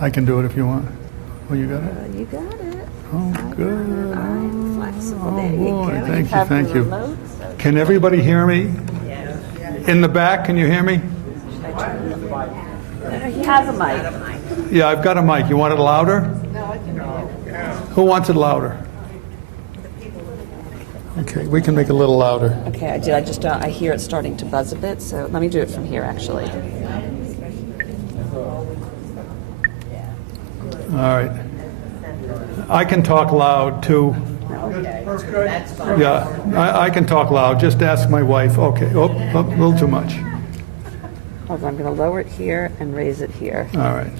I can do it if you want. Oh, you got it? You got it. Oh, good. I'm flexible. Oh, There you boy. go. Thank you, have thank the you. remote, so Can everybody hear me? yes. In the back, can you hear me? He has a mic. Yeah, I've got a mic. You want it louder? Who wants it louder? Okay, we can make it a little louder. Okay, I did. I just I hear it starting to buzz a bit, so let me do it from here, actually. All right. I can talk loud, too. Okay, that's fine. Yeah, I can talk loud. Just ask my wife. Okay. Oh, a little too much. Hold on, I'm going to lower it here and raise it here. All right.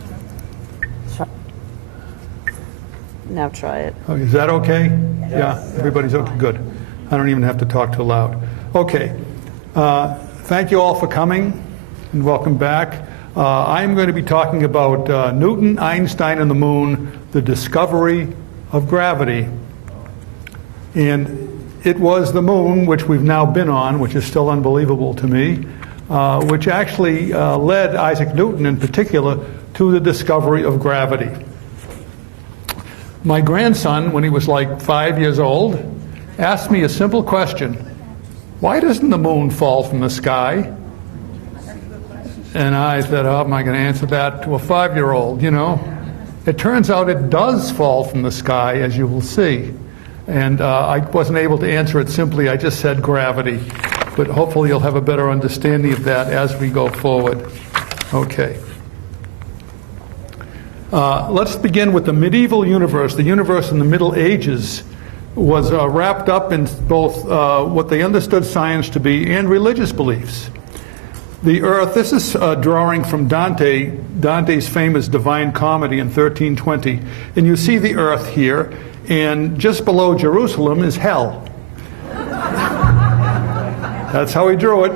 Now try it. Oh, is that okay? Yeah, everybody's okay. Good. I don't even have to talk too loud. Okay. Thank you all for coming, and welcome back. I'm going to be talking about Newton, Einstein, and the moon, the discovery of gravity. And it was the moon, which we've now been on, which is still unbelievable to me, which actually led Isaac Newton in particular to the discovery of gravity. My grandson, when he was like 5 years old, asked me a simple question: why doesn't the moon fall from the sky? And I said, how am I going to answer that to a 5-year-old, you know? It turns out it does fall from the sky, as you will see. And I wasn't able to answer it simply. I just said gravity. But hopefully you'll have a better understanding of that as we go forward. Okay. Let's begin with the medieval universe. The universe in the Middle Ages was wrapped up in both what they understood science to be and religious beliefs. The earth, this is a drawing from Dante's famous Divine Comedy in 1320. And you see the earth here, and just below Jerusalem is hell. That's how he drew it.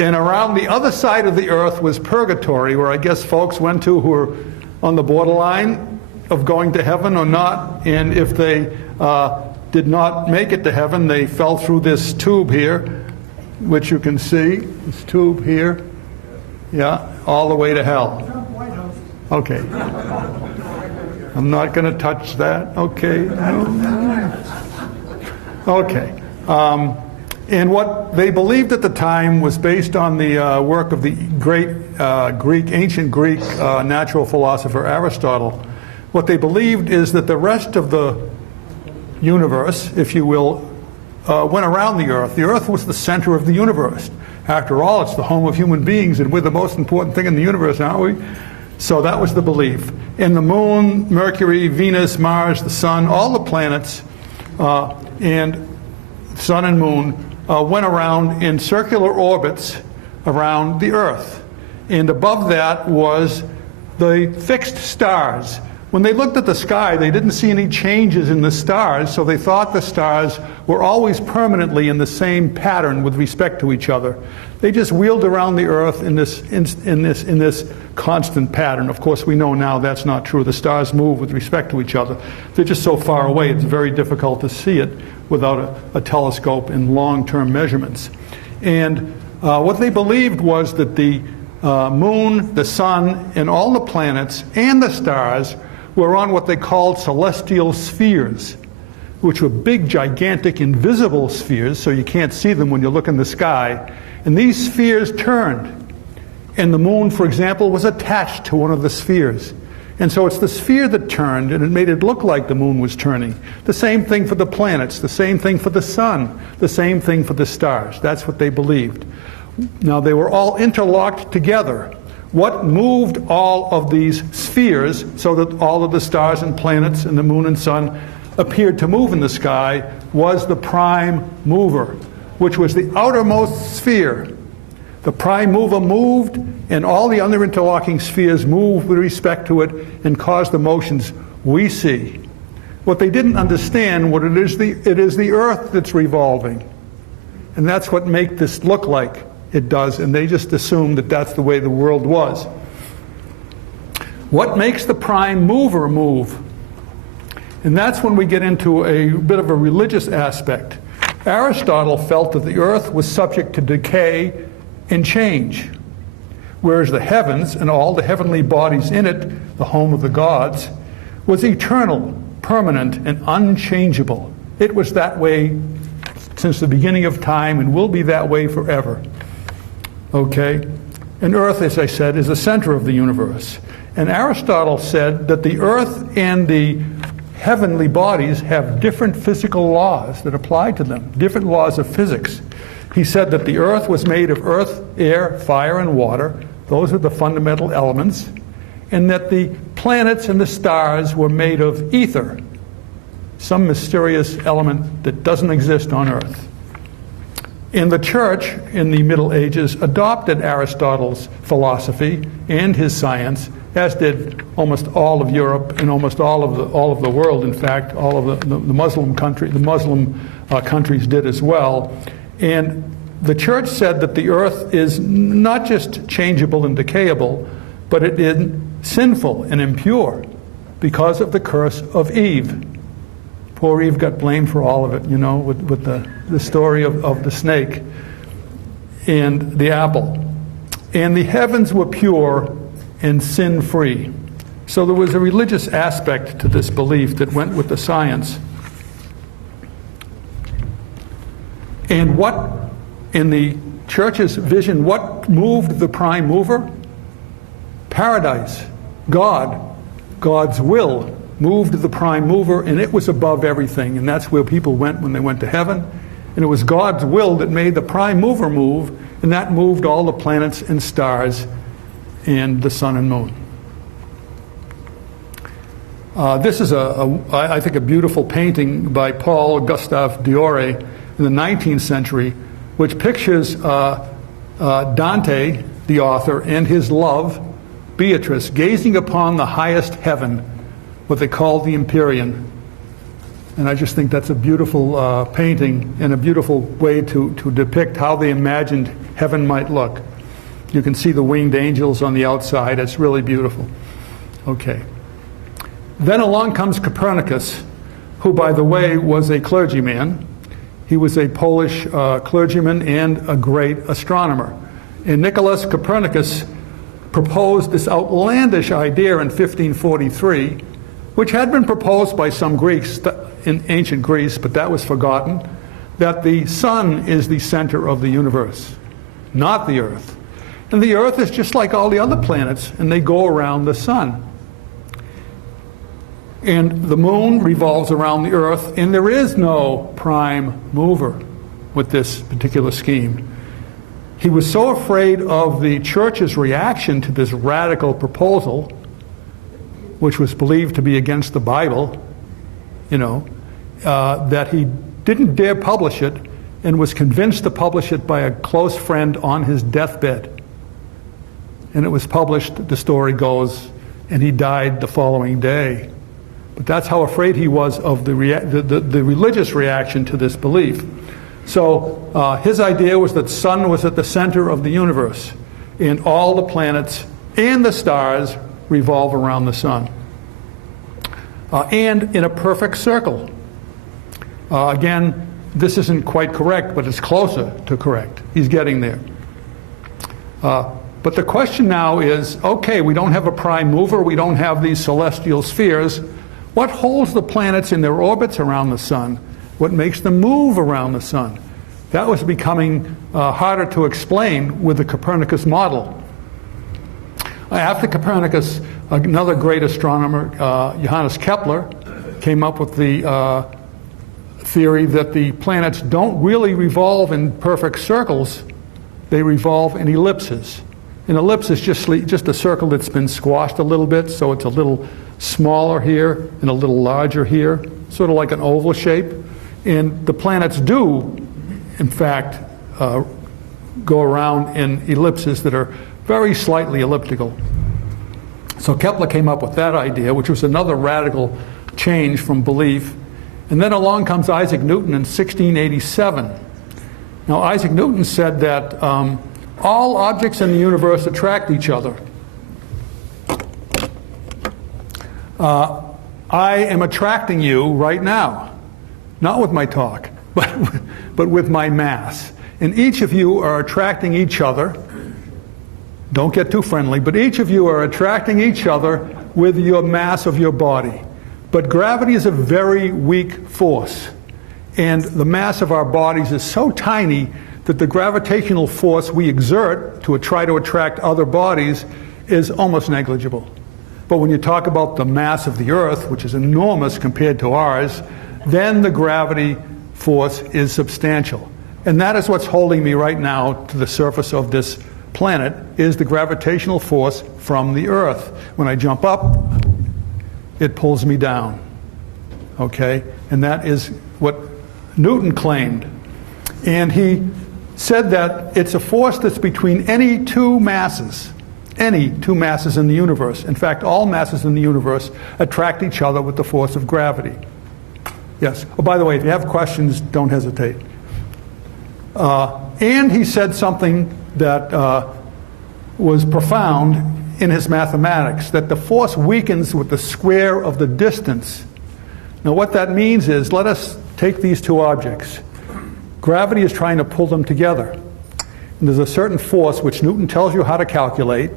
And around the other side of the earth was purgatory, where I guess folks went to who were on the borderline of going to heaven or not. And if they did not make it to heaven, they fell through this tube here, which you can see, this tube here, yeah, all the way to hell. Okay. I'm not going to touch that. Okay. Okay. And what they believed at the time was based on the work of the great ancient Greek natural philosopher Aristotle. What they believed is that the rest of the universe, if you will, went around the earth. The earth was the center of the universe. After all, it's the home of human beings, and we're the most important thing in the universe, aren't we? So that was the belief. And the moon, Mercury, Venus, Mars, the sun, all the planets, and sun and moon went around in circular orbits around the earth. And above that was the fixed stars. When they looked at the sky, they didn't see any changes in the stars, so they thought the stars were always permanently in the same pattern with respect to each other. They just wheeled around the earth in this constant pattern. Of course, we know now that's not true. The stars move with respect to each other. They're just so far away, it's very difficult to see it without a telescope and long-term measurements. And what they believed was that the moon, the sun, and all the planets and the stars were on what they called celestial spheres, which were big, gigantic, invisible spheres, so you can't see them when you look in the sky. And these spheres turned. And the moon, for example, was attached to one of the spheres. And so it's the sphere that turned, and it made it look like the moon was turning. The same thing for the planets, the same thing for the sun, the same thing for the stars. That's what they believed. Now, they were all interlocked together. What moved all of these spheres so that all of the stars and planets and the moon and sun appeared to move in the sky was the prime mover, which was the outermost sphere. The prime mover moved, and all the other interlocking spheres moved with respect to it and caused the motions we see. What they didn't understand, what it is the earth that's revolving. And that's what makes this look like it does, and they just assumed that that's the way the world was. What makes the prime mover move? And that's when we get into a bit of a religious aspect. Aristotle felt that the earth was subject to decay and change. whereas the heavens and all the heavenly bodies in it, the home of the gods, was eternal, permanent, and unchangeable. It was that way since the beginning of time and will be that way forever. Okay? And earth, as I said, is the center of the universe. And Aristotle said that the earth and the heavenly bodies have different physical laws that apply to them, different laws of physics. He said that the earth was made of earth, air, fire, and water. Those are the fundamental elements. And that the planets and the stars were made of ether, some mysterious element that doesn't exist on earth. And the church in the Middle Ages adopted Aristotle's philosophy and his science, as did almost all of Europe and almost all of the world. In fact, all of the Muslim countries did as well. And the church said that the earth is not just changeable and decayable, but it is sinful and impure because of the curse of Eve. Poor Eve got blamed for all of it, you know, with the story of the snake and the apple. And the heavens were pure and sin-free. So there was a religious aspect to this belief that went with the science. And what, in the church's vision, what moved the prime mover? Paradise, God, God's will moved the prime mover, and it was above everything. And that's where people went when they went to heaven. And it was God's will that made the prime mover move, and that moved all the planets and stars and the sun and moon. This is, I think, a beautiful painting by Paul Gustave Doré in the 19th century, which pictures Dante, the author, and his love, Beatrice, gazing upon the highest heaven, what they call the Empyrean. And I just think that's a beautiful painting and a beautiful way to depict how they imagined heaven might look. You can see the winged angels on the outside. It's really beautiful. Okay. Then along comes Copernicus, who, by the way, was a clergyman. He was a Polish clergyman and a great astronomer. And Nicholas Copernicus proposed this outlandish idea in 1543, which had been proposed by some Greeks in ancient Greece, but that was forgotten, that the sun is the center of the universe, not the earth. And the earth is just like all the other planets, and they go around the sun. And the moon revolves around the earth, and there is no prime mover with this particular scheme. He was so afraid of the church's reaction to this radical proposal, which was believed to be against the Bible, that he didn't dare publish it and was convinced to publish it by a close friend on his deathbed. And it was published, the story goes, and he died the following day. But that's how afraid he was of the religious reaction to this belief. So his idea was that the sun was at the center of the universe, and all the planets and the stars revolve around the sun. And in a perfect circle. Again, this isn't quite correct, but it's closer to correct. He's getting there. But the question now is, okay, we don't have a prime mover, we don't have these celestial spheres. What holds the planets in their orbits around the sun? What makes them move around the sun? That was becoming harder to explain with the Copernicus model. After Copernicus, another great astronomer, Johannes Kepler, came up with the theory that the planets don't really revolve in perfect circles, they revolve in ellipses. An ellipse is just a circle that's been squashed a little bit, so it's a little smaller here and a little larger here, sort of like an oval shape. And the planets do, in fact, go around in ellipses that are very slightly elliptical. So Kepler came up with that idea, which was another radical change from belief. And then along comes Isaac Newton in 1687. Now, Isaac Newton said that all objects in the universe attract each other. I am attracting you right now, not with my talk, but with my mass. And each of you are attracting each other. don't get too friendly, but each of you are attracting each other with your mass of your body. But gravity is a very weak force. And the mass of our bodies is so tiny that the gravitational force we exert to try to attract other bodies is almost negligible. But when you talk about the mass of the Earth, which is enormous compared to ours, then the gravity force is substantial. And that is what's holding me right now to the surface of this planet, is the gravitational force from the Earth. When I jump up, it pulls me down. Okay? And that is what Newton claimed. And he said that it's a force that's between any two masses in the universe. In fact, all masses in the universe attract each other with the force of gravity. Yes. Oh, by the way, if you have questions, don't hesitate. And he said something that was profound in his mathematics, that the force weakens with the square of the distance. Now what that means is, let us take these two objects. Gravity is trying to pull them together. And there's a certain force which Newton tells you how to calculate.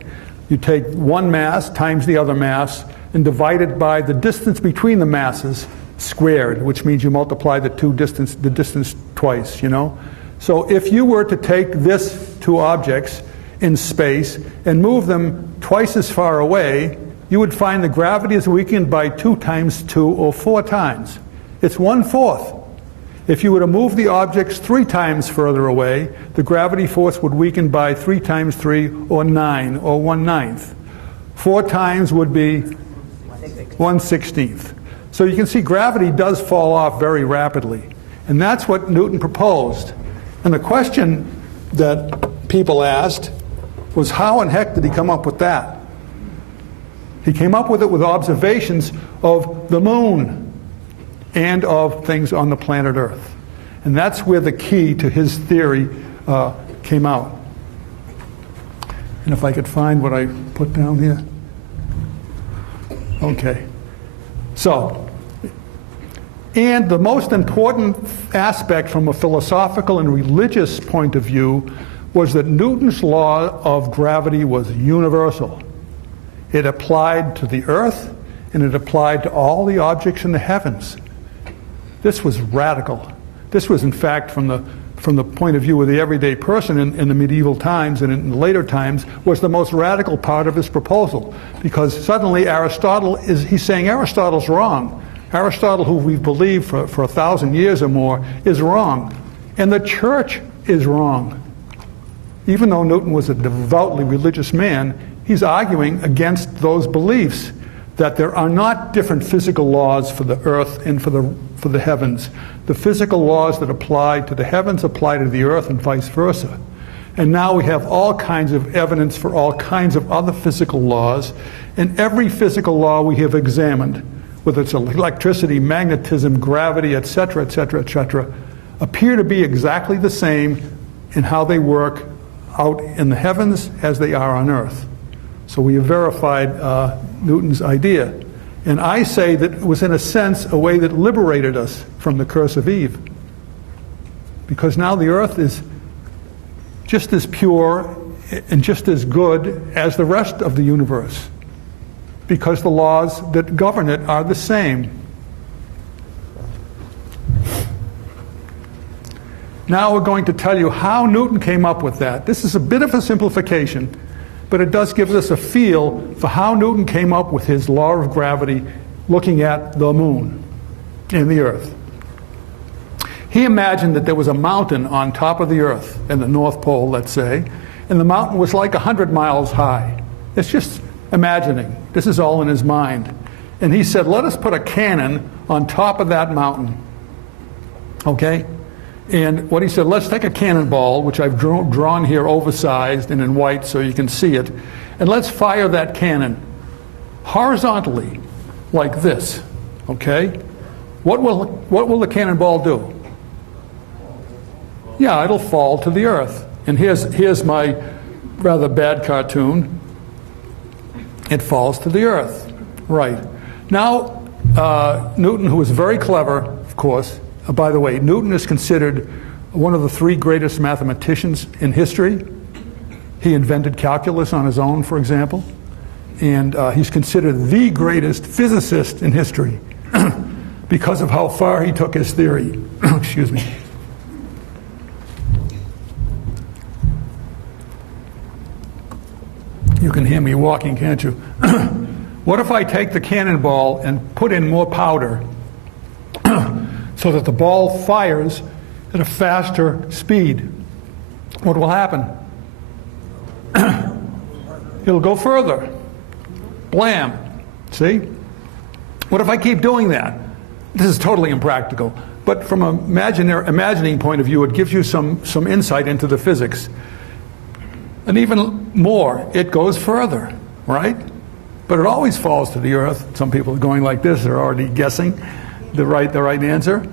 You take one mass times the other mass and divide it by the distance between the masses squared, which means you multiply the distance twice, you know. So if you were to take this two objects in space and move them twice as far away, you would find the gravity is weakened by 2 times 2 or 4 times. It's 1/4. If you were to move the objects 3 times further away, the gravity force would weaken by 3 times 3 or 9 or 1/9. 4 times would be 1/16. So you can see gravity does fall off very rapidly. And that's what Newton proposed. And the question that people asked was, how in heck did he come up with that? He came up with it with observations of the moon and of things on the planet Earth. And that's where the key to his theory came out. And if I could find what I put down here. Okay. So, and the most important aspect from a philosophical and religious point of view was that Newton's law of gravity was universal. It applied to the Earth, and it applied to all the objects in the heavens. This was radical. This was, in fact, from the point of view of the everyday person in the medieval times and in later times, was the most radical part of his proposal. Because suddenly he's saying Aristotle's wrong. Aristotle, who we've believed for 1,000 years or more, is wrong. And the church is wrong. Even though Newton was a devoutly religious man, he's arguing against those beliefs, that there are not different physical laws for the earth and for the heavens. The physical laws that apply to the heavens apply to the earth and vice versa. And now we have all kinds of evidence for all kinds of other physical laws, and every physical law we have examined, whether it's electricity, magnetism, gravity, etc., etc., etc., appear to be exactly the same in how they work out in the heavens as they are on Earth. So we have verified Newton's idea. And I say that it was, in a sense, a way that liberated us from the curse of Eve. Because now the Earth is just as pure and just as good as the rest of the universe, because the laws that govern it are the same. Now we're going to tell you how Newton came up with that. This is a bit of a simplification, but it does give us a feel for how Newton came up with his law of gravity looking at the moon and the Earth. He imagined that there was a mountain on top of the Earth, in the North Pole, let's say, and the mountain was like 100 miles high. It's just imagining. This is all in his mind. And he said, let us put a cannon on top of that mountain. Okay? And what he said, let's take a cannonball, which I've drawn here oversized and in white so you can see it, and let's fire that cannon horizontally, like this. Okay? What will the cannonball do? Yeah, it'll fall to the earth. And here's my rather bad cartoon. It falls to the earth. Right. Now, Newton, who was very clever, of course, by the way, Newton is considered one of the 3 greatest mathematicians in history. He invented calculus on his own, for example, and he's considered the greatest physicist in history because of how far he took his theory. Excuse me. You can hear me walking, can't you? What if I take the cannonball and put in more powder so that the ball fires at a faster speed? What will happen? It'll go further. Blam. See? What if I keep doing that? This is totally impractical. But from an imagining point of view, it gives you some insight into the physics. And even more, it goes further, right? But it always falls to the earth. Some people are going like this, they're already guessing the right answer.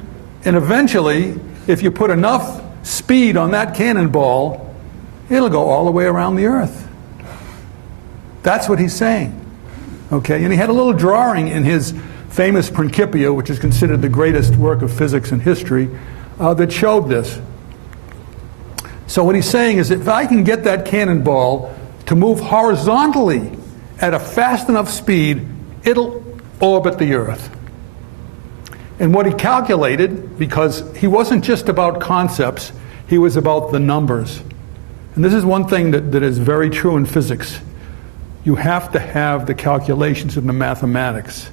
And eventually, if you put enough speed on that cannonball, it'll go all the way around the earth. That's what he's saying. Okay, and he had a little drawing in his famous Principia, which is considered the greatest work of physics in history, that showed this. So what he's saying is, if I can get that cannonball to move horizontally at a fast enough speed, it'll orbit the Earth. And what he calculated, because he wasn't just about concepts, he was about the numbers. And this is one thing that is very true in physics. You have to have the calculations and the mathematics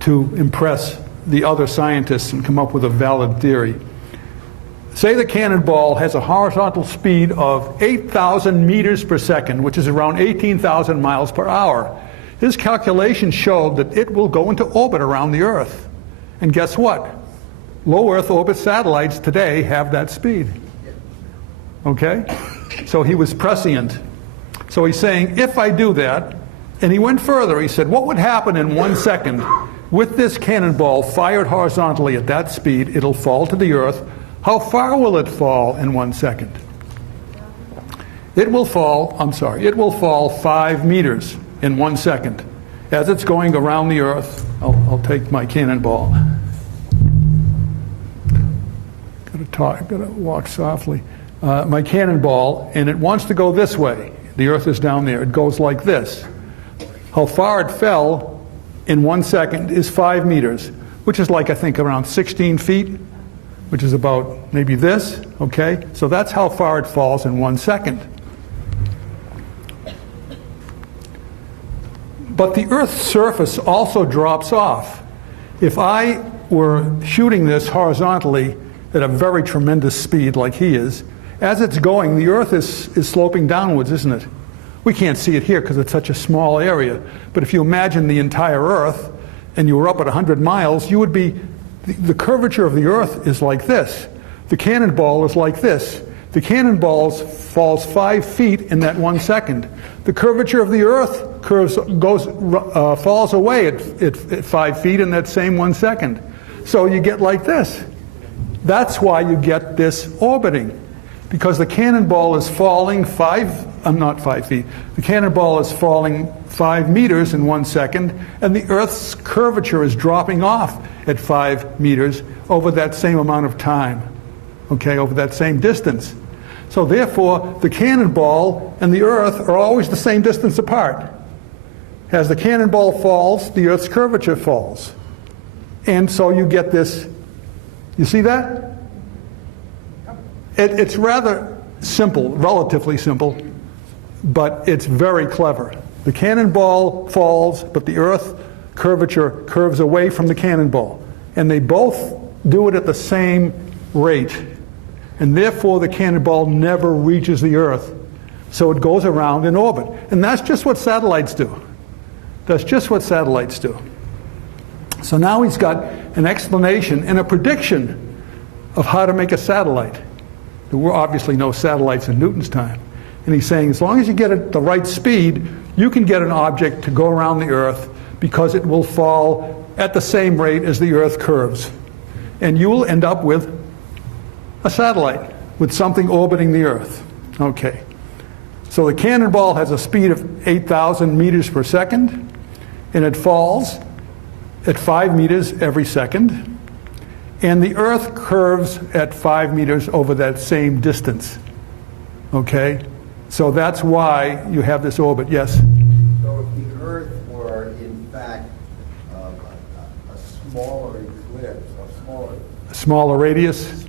to impress the other scientists and come up with a valid theory. Say the cannonball has a horizontal speed of 8,000 meters per second, which is around 18,000 miles per hour. His calculations showed that it will go into orbit around the Earth. And guess what? Low Earth orbit satellites today have that speed. Okay? So he was prescient. So he's saying, if I do that, and he went further, he said, what would happen in 1 second with this cannonball fired horizontally at that speed? It'll fall to the Earth. How far will it fall in 1 second? It will fall 5 meters in 1 second. As it's going around the Earth, I'll take my cannonball. Gotta walk softly. My cannonball, and it wants to go this way. The Earth is down there. It goes like this. How far it fell in 1 second is 5 meters, which is like, I think, around 16 feet, which is about maybe this, okay? So that's how far it falls in 1 second. But the Earth's surface also drops off. If I were shooting this horizontally at a very tremendous speed like he is, as it's going, the Earth is sloping downwards, isn't it? We can't see it here because it's such a small area. But if you imagine the entire Earth and you were up at 100 miles, you would be, the curvature of the Earth is like this. The cannonball is like this. The cannonball falls 5 feet in that 1 second. The curvature of the Earth falls away at 5 feet in that same 1 second. So you get like this. That's why you get this orbiting. Because the cannonball is falling not 5 feet. The cannonball is falling 5 meters in 1 second, and the Earth's curvature is dropping off at 5 meters over that same amount of time. Okay, over that same distance. So therefore, the cannonball and the Earth are always the same distance apart. As the cannonball falls, the Earth's curvature falls. And so you get this. You see that? It's rather simple, relatively simple, but it's very clever. The cannonball falls, but the Earth curvature curves away from the cannonball. And they both do it at the same rate. And therefore, the cannonball never reaches the Earth. So it goes around in orbit. And that's just what satellites do. That's just what satellites do. So now he's got an explanation and a prediction of how to make a satellite. There were obviously no satellites in Newton's time. And he's saying, as long as you get it at the right speed, you can get an object to go around the Earth because it will fall at the same rate as the Earth curves. And you will end up with a satellite, with something orbiting the Earth. Okay. So the cannonball has a speed of 8,000 meters per second, and it falls at 5 meters every second. And the Earth curves at 5 meters over that same distance. Okay? So that's why you have this orbit. Yes? So if the Earth were, in fact, a smaller eclipse, A smaller radius?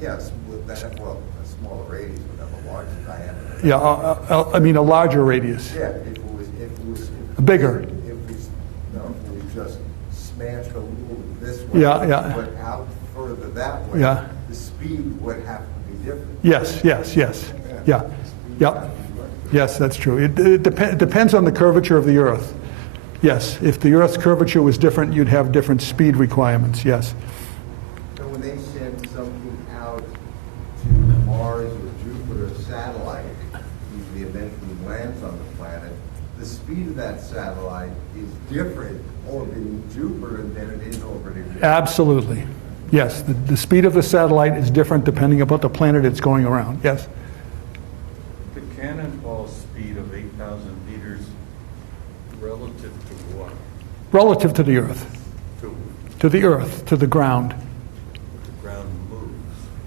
Yes, with that, well, a smaller radius would have a larger diameter. Yeah, I mean a larger radius. Yeah, if it was Bigger. If we just smashed a little this way, Yeah. but out further that way, Yeah. the speed would have to be different. Yes. Yeah. Yeah. Yes, that's true. It depends on the curvature of the Earth. Yes, if the Earth's curvature was different, you'd have different speed requirements, yes. So when they send something out to Mars or Jupiter satellite, usually eventually lands on the planet, the speed of that satellite is different orbiting Jupiter than it is orbiting Mars. Absolutely. Yes, the speed of the satellite is different depending upon the planet it's going around, yes. The cannonball speed of 8,000 meters relative to what? Relative to the Earth. To the Earth, to the ground. The ground moves.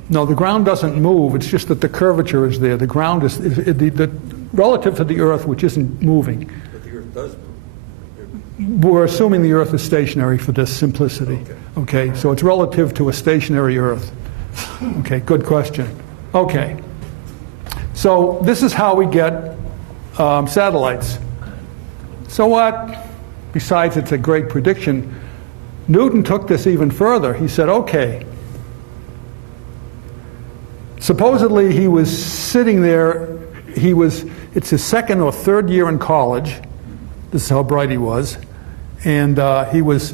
No, the ground doesn't move. It's just that the curvature is there. The ground is relative to the Earth, which isn't moving. But the Earth does move. We're assuming the Earth is stationary for this simplicity. Okay, so it's relative to a stationary Earth. Okay, good question. Okay, so this is how we get satellites. So what? Besides, it's a great prediction. Newton took this even further. He said, okay, supposedly he was sitting there, it's his second or third year in college. This is how bright he was. And he was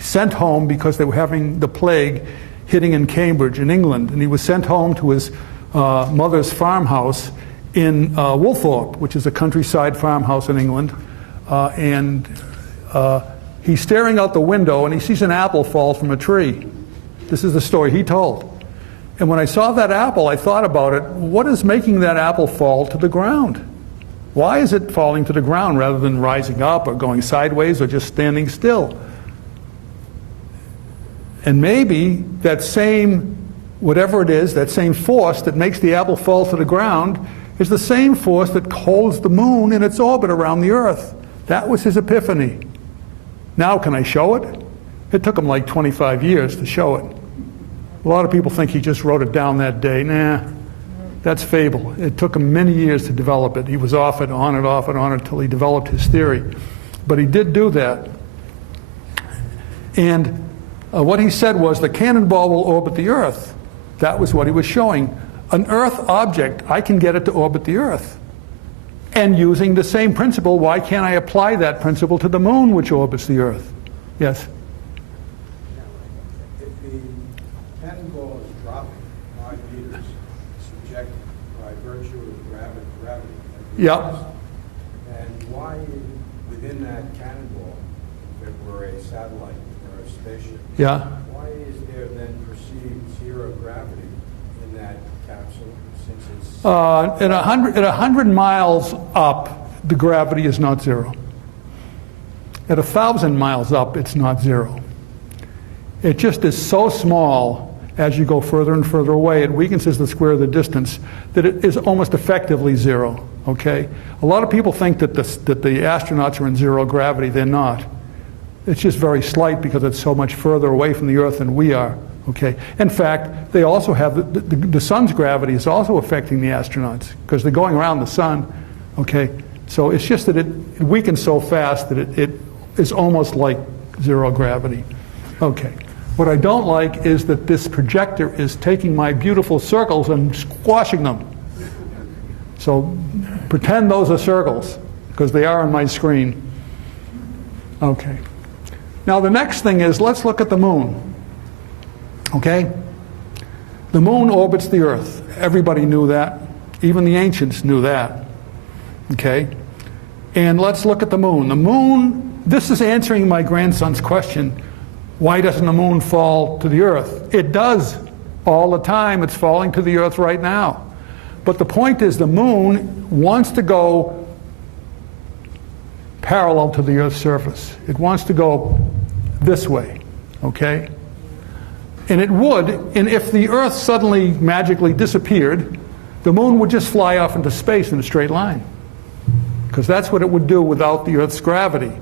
sent home because they were having the plague hitting in Cambridge in England. And he was sent home to his mother's farmhouse in Woolthorpe, which is a countryside farmhouse in England. He's staring out the window and he sees an apple fall from a tree. This is the story he told. And when I saw that apple, I thought about it. What is making that apple fall to the ground? Why is it falling to the ground rather than rising up or going sideways or just standing still? And maybe that same, whatever it is, that same force that makes the apple fall to the ground is the same force that holds the moon in its orbit around the Earth. That was his epiphany. Now, can I show it? It took him like 25 years to show it. A lot of people think he just wrote it down that day. Nah, that's fable. It took him many years to develop it. He was off it, on it, off it, on it, until he developed his theory. But he did do that. And what he said was the cannonball will orbit the Earth. That was what he was showing. An Earth object, I can get it to orbit the Earth. And using the same principle, why can't I apply that principle to the moon, which orbits the Earth? Yes? If the cannonball is dropping 5 meters, subjected by virtue of gravity. Yeah. And why, within that cannonball, if it were a satellite or a spaceship, Yeah. why is there then perceived zero gravity in that capsule, since it's... At 100 miles up, the gravity is not zero. At 1,000 miles up, it's not zero. It just is so small as you go further and further away, it weakens the square of the distance, that it is almost effectively zero, okay? A lot of people think that the astronauts are in zero gravity. They're not. It's just very slight because it's so much further away from the Earth than we are, okay? In fact, they also have, the sun's gravity is also affecting the astronauts because they're going around the sun, okay? So it's just that it weakens so fast that it is almost like zero gravity. Okay. What I don't like is that this projector is taking my beautiful circles and squashing them. So pretend those are circles, because they are on my screen. Okay. Now the next thing is, let's look at the moon. Okay? The moon orbits the Earth. Everybody knew that. Even the ancients knew that. Okay? And let's look at the moon. The moon, this is answering my grandson's question. Why doesn't the moon fall to the Earth? It does all the time. It's falling to the Earth right now. But the point is the moon wants to go parallel to the Earth's surface. It wants to go this way, okay? And it would, and if the Earth suddenly magically disappeared, the moon would just fly off into space in a straight line, because that's what it would do without the Earth's gravity.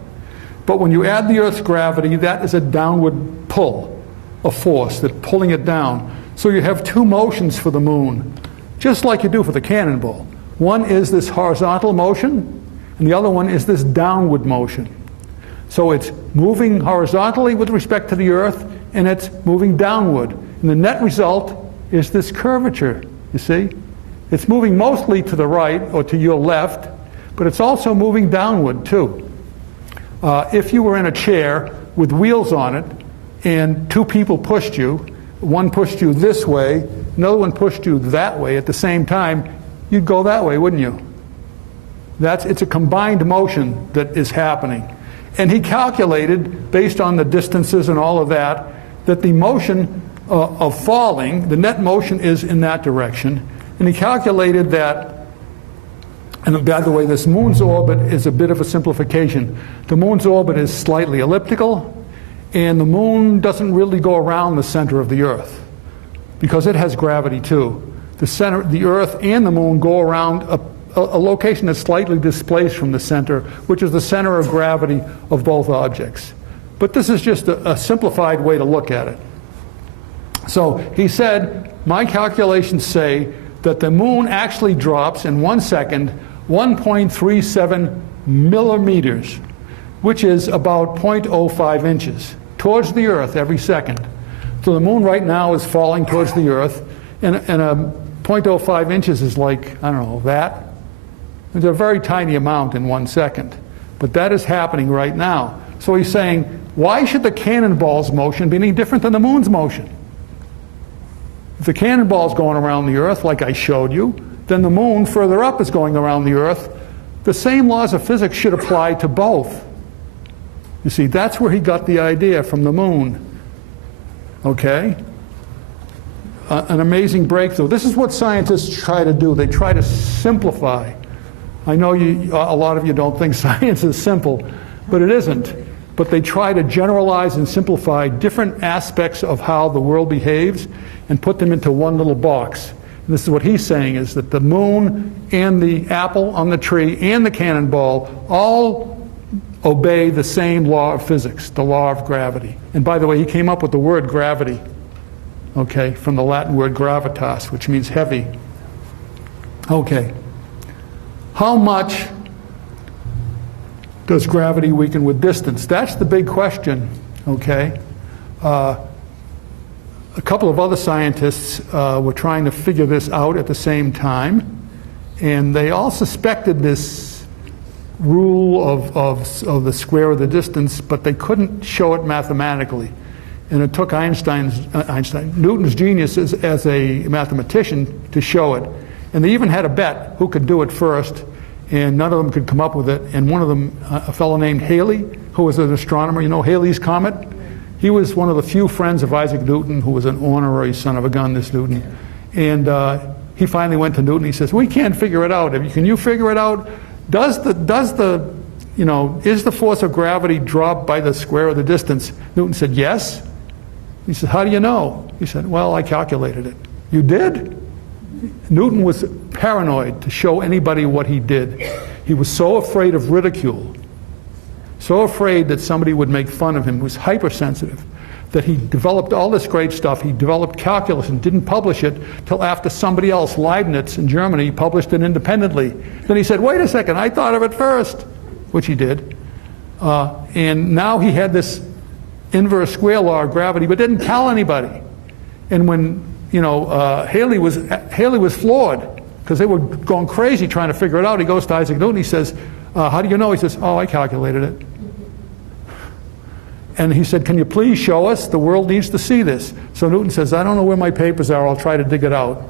But when you add the Earth's gravity, that is a downward pull, a force that's pulling it down. So you have two motions for the moon, just like you do for the cannonball. One is this horizontal motion, and the other one is this downward motion. So it's moving horizontally with respect to the Earth, and it's moving downward. And the net result is this curvature, you see? It's moving mostly to the right or to your left, but it's also moving downward too. If you were in a chair with wheels on it, and two people pushed you, one pushed you this way, another one pushed you that way at the same time, you'd go that way, wouldn't you? It's a combined motion that is happening. And he calculated, based on the distances and all of that, that the motion of falling, the net motion is in that direction. And he calculated that, and by the way, this moon's orbit is a bit of a simplification. The moon's orbit is slightly elliptical, and the moon doesn't really go around the center of the Earth, because it has gravity too. The Earth and the moon go around a location that's slightly displaced from the center, which is the center of gravity of both objects. But this is just a simplified way to look at it. So he said, my calculations say that the moon actually drops in 1 second 1.37 millimeters, which is about 0.05 inches, towards the Earth every second. So the moon right now is falling towards the Earth, and a 0.05 inches is like, I don't know, that. It's a very tiny amount in 1 second. But that is happening right now. So he's saying, why should the cannonball's motion be any different than the moon's motion? If the cannonball's going around the Earth, like I showed you, then the moon further up is going around the Earth. The same laws of physics should apply to both. You see, that's where he got the idea from the moon. Okay? An amazing breakthrough. This is what scientists try to do. They try to simplify. I know a lot of you don't think science is simple, but it isn't. But they try to generalize and simplify different aspects of how the world behaves and put them into one little box. And this is what he's saying, is that the moon and the apple on the tree and the cannonball all obey the same law of physics, the law of gravity. And by the way, he came up with the word gravity, okay, from the Latin word gravitas, which means heavy. Okay. How much does gravity weaken with distance? That's the big question, okay? A couple of other scientists were trying to figure this out at the same time, and they all suspected this rule of the square of the distance, but they couldn't show it mathematically. And it took Newton's genius as a mathematician to show it. And they even had a bet who could do it first, and none of them could come up with it. And one of them, a fellow named Halley, who was an astronomer, you know Halley's Comet? He was one of the few friends of Isaac Newton, who was an honorary son of a gun, this Newton. And he finally went to Newton. He says, we can't figure it out. Can you figure it out? Is the force of gravity drop by the square of the distance? Newton said, yes. He said, how do you know? He said, well, I calculated it. You did? Newton was paranoid to show anybody what he did. He was so afraid of ridicule, so afraid that somebody would make fun of him. He was hypersensitive, that he developed all this great stuff. He developed calculus and didn't publish it till after somebody else, Leibniz in Germany, published it independently. Then he said, wait a second, I thought of it first, which he did. And now he had this inverse square law of gravity, but didn't tell anybody. And when Halley was floored, because they were going crazy trying to figure it out. He goes to Isaac Newton. He says, how do you know? He says, oh, I calculated it. And he said, can you please show us? The world needs to see this. So Newton says, I don't know where my papers are. I'll try to dig it out.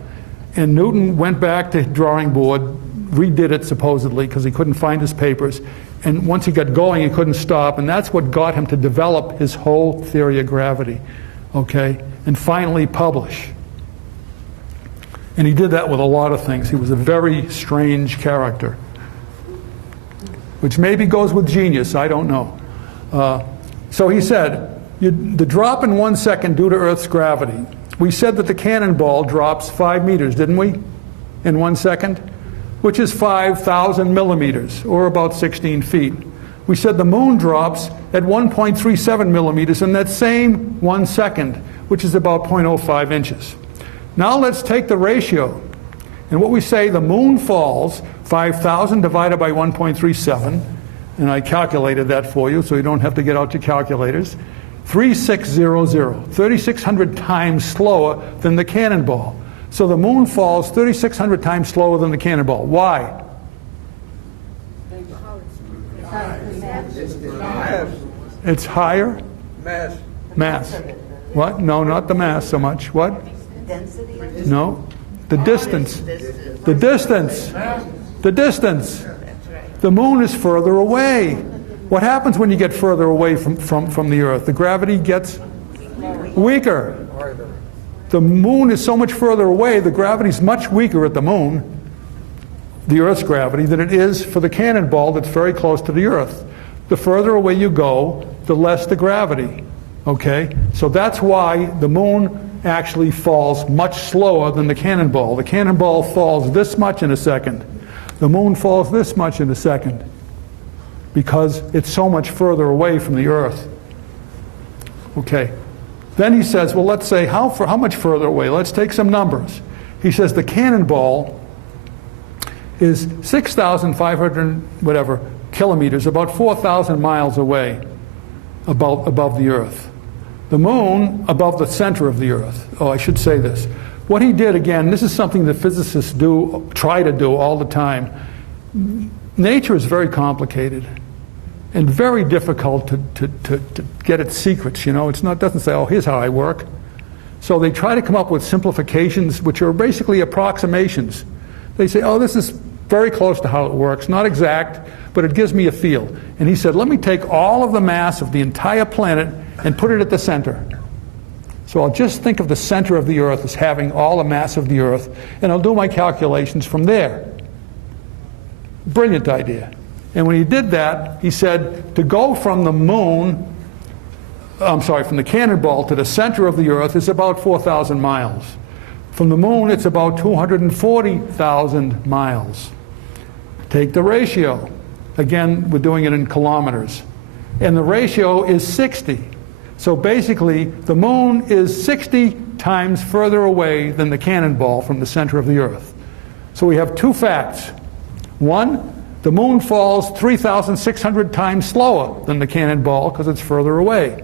And Newton went back to the drawing board, redid it supposedly because he couldn't find his papers. And once he got going, he couldn't stop. And that's what got him to develop his whole theory of gravity, okay, and finally publish. And he did that with a lot of things. He was a very strange character, which maybe goes with genius. I don't know. So he said, the drop in 1 second due to Earth's gravity. We said that the cannonball drops 5 meters, didn't we? in 1 second, which is 5,000 millimeters, or about 16 feet. We said the moon drops at 1.37 millimeters in that same 1 second, which is about 0.05 inches. Now let's take the ratio. And what we say, the moon falls 5,000 divided by 1.37, and I calculated that for you so you don't have to get out your calculators, 3600, 3,600 times slower than the cannonball. So the moon falls 3,600 times slower than the cannonball. Why? It's higher? Mass. Mass. What? No, not the mass so much. What? Density? No. The distance. The distance. The distance. The moon is further away. What happens when you get further away from the Earth? The gravity gets weaker. The moon is so much further away, the gravity is much weaker at the moon, the Earth's gravity, than it is for the cannonball that's very close to the Earth. The further away you go, the less the gravity. Okay? So that's why the moon actually falls much slower than the cannonball. The cannonball falls this much in a second. The moon falls this much in a second because it's so much further away from the Earth. Okay. Then he says, well, let's say how much further away? Let's take some numbers. He says the cannonball is 6,500 whatever kilometers, about 4,000 miles away above the Earth. The moon above the center of the Earth. Oh, I should say this. What he did, again, this is something that physicists try to do all the time. Nature is very complicated and very difficult to get its secrets. You know, it doesn't say, oh, here's how I work. So they try to come up with simplifications, which are basically approximations. They say, oh, this is very close to how it works. Not exact, but it gives me a feel. And he said, let me take all of the mass of the entire planet and put it at the center. So I'll just think of the center of the Earth as having all the mass of the Earth, and I'll do my calculations from there. Brilliant idea. And when he did that, he said to go from the from the cannonball to the center of the Earth is about 4,000 miles. From the moon, it's about 240,000 miles. Take the ratio. Again, we're doing it in kilometers. And the ratio is 60. So basically, the moon is 60 times further away than the cannonball from the center of the Earth. So we have two facts. One, the moon falls 3,600 times slower than the cannonball because it's further away.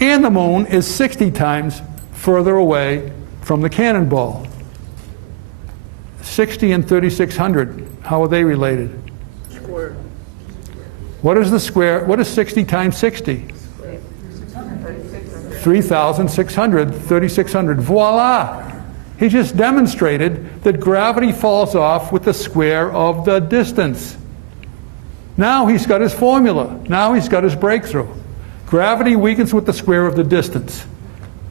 And the moon is 60 times further away from the cannonball. 60 and 3,600, how are they related? Square. What is the square? What is 60 times 60? 3,600, 3,600. Voila! He just demonstrated that gravity falls off with the square of the distance. Now he's got his formula. Now he's got his breakthrough. Gravity weakens with the square of the distance.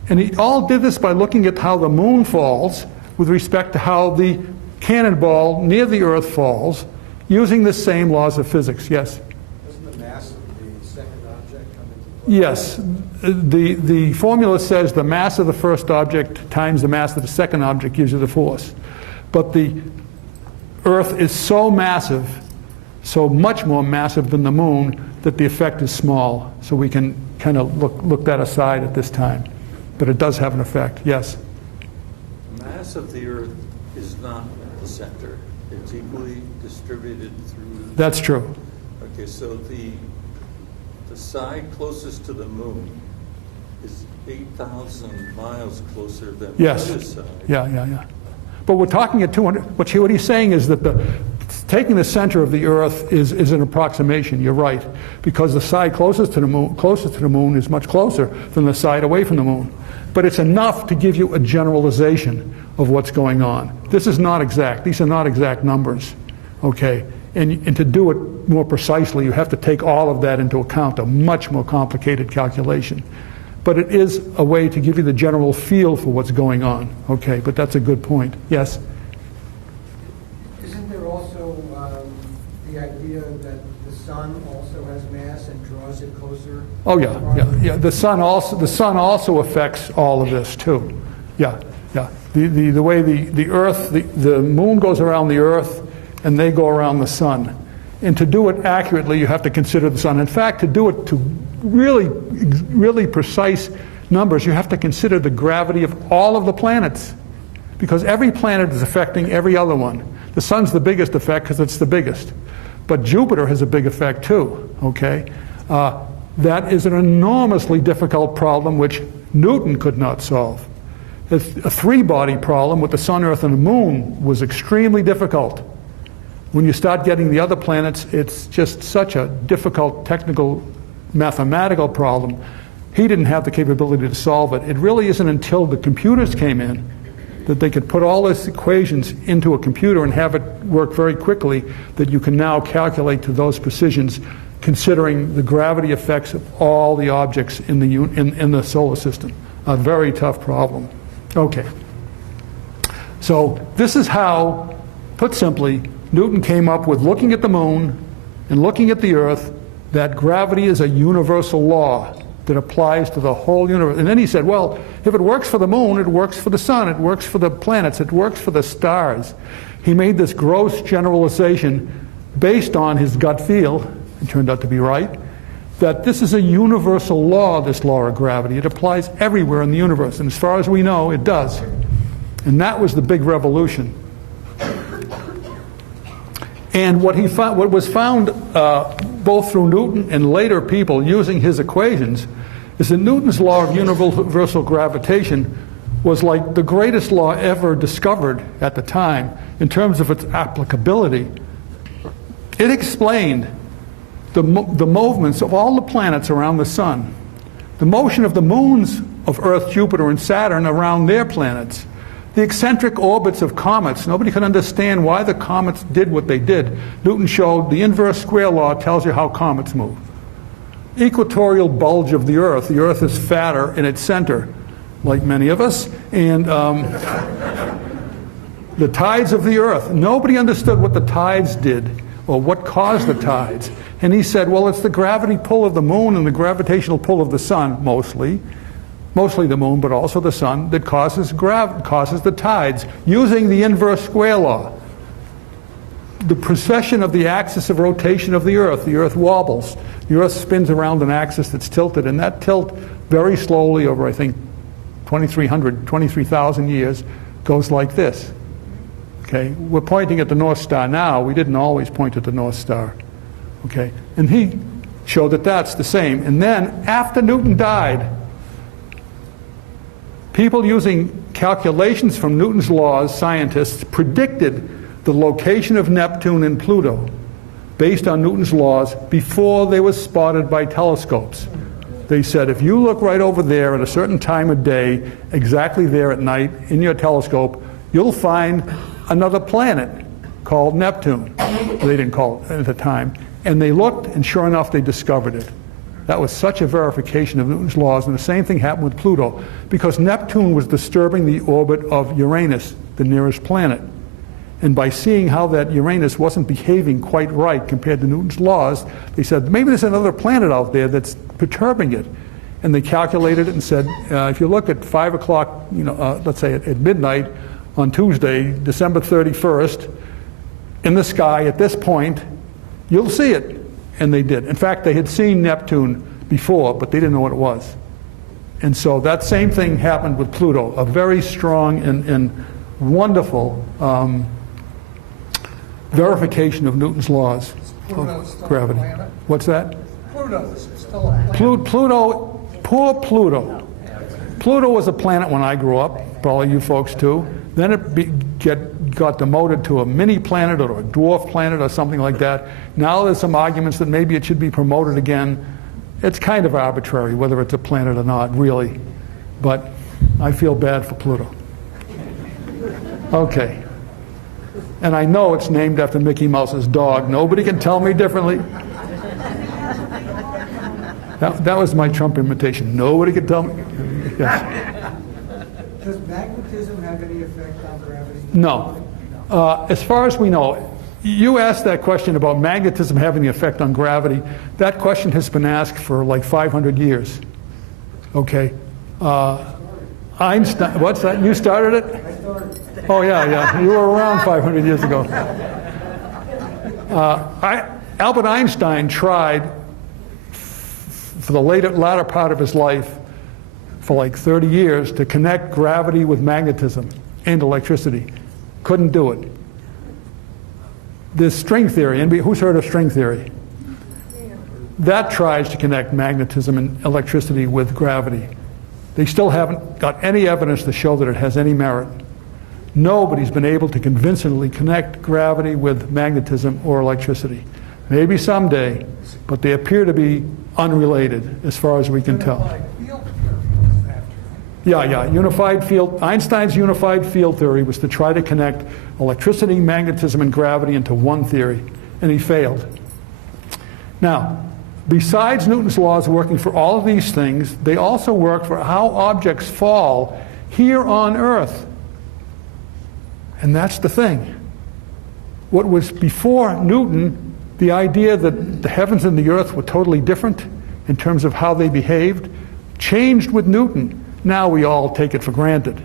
And he all did this by looking at how the moon falls with respect to how the cannonball near the Earth falls, using the same laws of physics. Yes? Doesn't the mass of the second object come into play? Yes. The formula says the mass of the first object times the mass of the second object gives you the force. But the Earth is so massive, so much more massive than the moon, that the effect is small. So we can kind of look that aside at this time. But it does have an effect. Yes? The mass of the Earth is not at the center. It's equally distributed through... That's true. Okay, so the side closest to the moon is 8,000 miles closer than Yes. the other side. Yeah. But we're talking at 200. What he's saying is that taking the center of the Earth is an approximation. You're right, because the side closest to the moon is much closer than the side away from the moon. But it's enough to give you a generalization of what's going on. This is not exact. These are not exact numbers. Okay, and to do it more precisely, you have to take all of that into account. A much more complicated calculation. But it is a way to give you the general feel for what's going on. Okay, but that's a good point. Yes? Isn't there also the idea that the sun also has mass and draws it closer? Oh yeah. The sun also affects all of this too. Yeah. The way the Earth, the moon goes around the Earth, and they go around the sun. And to do it accurately, you have to consider the sun. In fact, to do it to really precise numbers, you have to consider the gravity of all of the planets, because every planet is affecting every other one. The sun's the biggest effect because it's the biggest. But Jupiter has a big effect too, okay? That is an enormously difficult problem which Newton could not solve. A three-body problem with the sun, earth, and the moon was extremely difficult. When you start getting the other planets, it's just such a difficult technical mathematical problem. He didn't have the capability to solve it. It really isn't until the computers came in that they could put all these equations into a computer and have it work very quickly that you can now calculate to those precisions, considering the gravity effects of all the objects in the solar system. A very tough problem. Okay. So this is how, put simply, Newton came up with, looking at the moon and looking at the Earth, that gravity is a universal law that applies to the whole universe. And then he said, well, if it works for the moon, it works for the sun, it works for the planets, it works for the stars. He made this gross generalization based on his gut feel, it turned out to be right, that this is a universal law, this law of gravity. It applies everywhere in the universe, and as far as we know, it does. And that was the big revolution. And what was found both through Newton and later people using his equations is that Newton's law of universal gravitation was like the greatest law ever discovered at the time in terms of its applicability. It explained the movements of all the planets around the sun, the motion of the moons of Earth, Jupiter, and Saturn around their planets, the eccentric orbits of comets. Nobody could understand why the comets did what they did. Newton showed the inverse square law tells you how comets move. Equatorial bulge of the Earth is fatter in its center, like many of us, and the tides of the Earth. Nobody understood what the tides did or what caused the tides. And he said, well, it's the gravity pull of the moon and the gravitational pull of the sun, mostly the moon, but also the sun, that causes the tides, using the inverse square law. The precession of the axis of rotation of the Earth wobbles. The Earth spins around an axis that's tilted, and that tilt very slowly over, I think, 23,000 years, goes like this. Okay, we're pointing at the North Star now. We didn't always point at the North Star. Okay, and he showed that that's the same. And then, after Newton died, people using calculations from Newton's laws, scientists, predicted the location of Neptune and Pluto based on Newton's laws before they were spotted by telescopes. They said, if you look right over there at a certain time of day, exactly there at night in your telescope, you'll find another planet called Neptune. They didn't call it at the time. And they looked, and sure enough, they discovered it. That was such a verification of Newton's laws, and the same thing happened with Pluto, because Neptune was disturbing the orbit of Uranus, the nearest planet. And by seeing how that Uranus wasn't behaving quite right compared to Newton's laws, they said, maybe there's another planet out there that's perturbing it. And they calculated it and said, if you look at 5 o'clock, let's say at midnight on Tuesday, December 31st, in the sky at this point, you'll see it. And they did. In fact, they had seen Neptune before, but they didn't know what it was. And so that same thing happened with Pluto, a very strong and wonderful verification of Newton's laws of gravity. What's that? Pluto's still a planet. Pluto, poor Pluto. Pluto was a planet when I grew up, probably you folks too. Then it got demoted to a mini planet or a dwarf planet or something like that. Now there's some arguments that maybe it should be promoted again. It's kind of arbitrary whether it's a planet or not, really. But I feel bad for Pluto. Okay. And I know it's named after Mickey Mouse's dog. Nobody can tell me differently. That was my Trump imitation. Nobody can tell me. Yes. Does magnetism have any effect on gravity? No. As far as we know, you asked that question about magnetism having the effect on gravity. That question has been asked for like 500 years. Okay? Einstein, what's that? You started it? I started. Oh, yeah. You were around 500 years ago. Albert Einstein tried for the latter part of his life, for like 30 years, to connect gravity with magnetism and electricity. Couldn't do it. There's string theory. Who's heard of string theory? That tries to connect magnetism and electricity with gravity. They still haven't got any evidence to show that it has any merit. Nobody's been able to convincingly connect gravity with magnetism or electricity. Maybe someday, but they appear to be unrelated as far as we can tell. Yeah. Unified field. Einstein's unified field theory was to try to connect electricity, magnetism, and gravity into one theory, and he failed. Now, besides Newton's laws working for all of these things, they also work for how objects fall here on Earth. And that's the thing. What was before Newton, the idea that the heavens and the earth were totally different in terms of how they behaved, changed with Newton. Now we all take it for granted.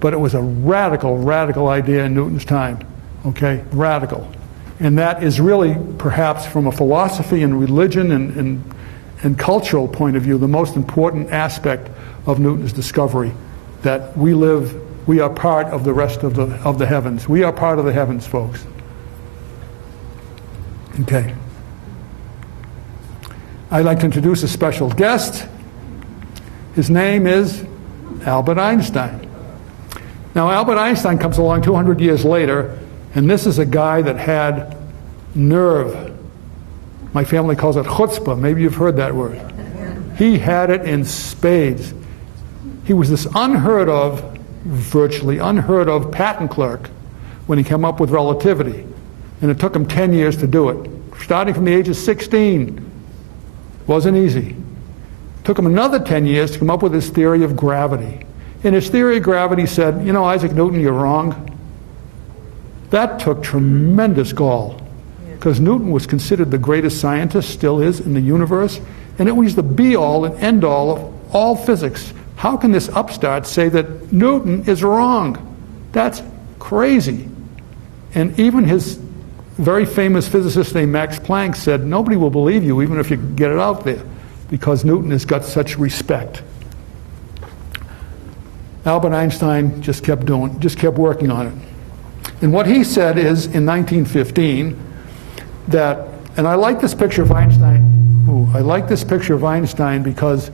But it was a radical, radical idea in Newton's time. Okay? Radical. And that is really, perhaps from a philosophy and religion and cultural point of view, the most important aspect of Newton's discovery, that we are part of the rest of the heavens. We are part of the heavens, folks. Okay. I'd like to introduce a special guest. His name is Albert Einstein. Now, Albert Einstein comes along 200 years later, and this is a guy that had nerve. My family calls it chutzpah. Maybe you've heard that word. He had it in spades. He was this virtually unheard of patent clerk when he came up with relativity. And it took him 10 years to do it. Starting from the age of 16. Wasn't easy. Took him another 10 years to come up with his theory of gravity. And his theory of gravity said, you know, Isaac Newton, you're wrong. That took tremendous gall. Because Newton was considered the greatest scientist, still is, in the universe. And it was the be-all and end-all of all physics. How can this upstart say that Newton is wrong? That's crazy. And even his very famous physicist named Max Planck said, nobody will believe you even if you get it out there, because Newton has got such respect. Albert Einstein just kept working on it. And what he said is, in 1915, that, and I like this picture of Einstein. I like this picture of Einstein because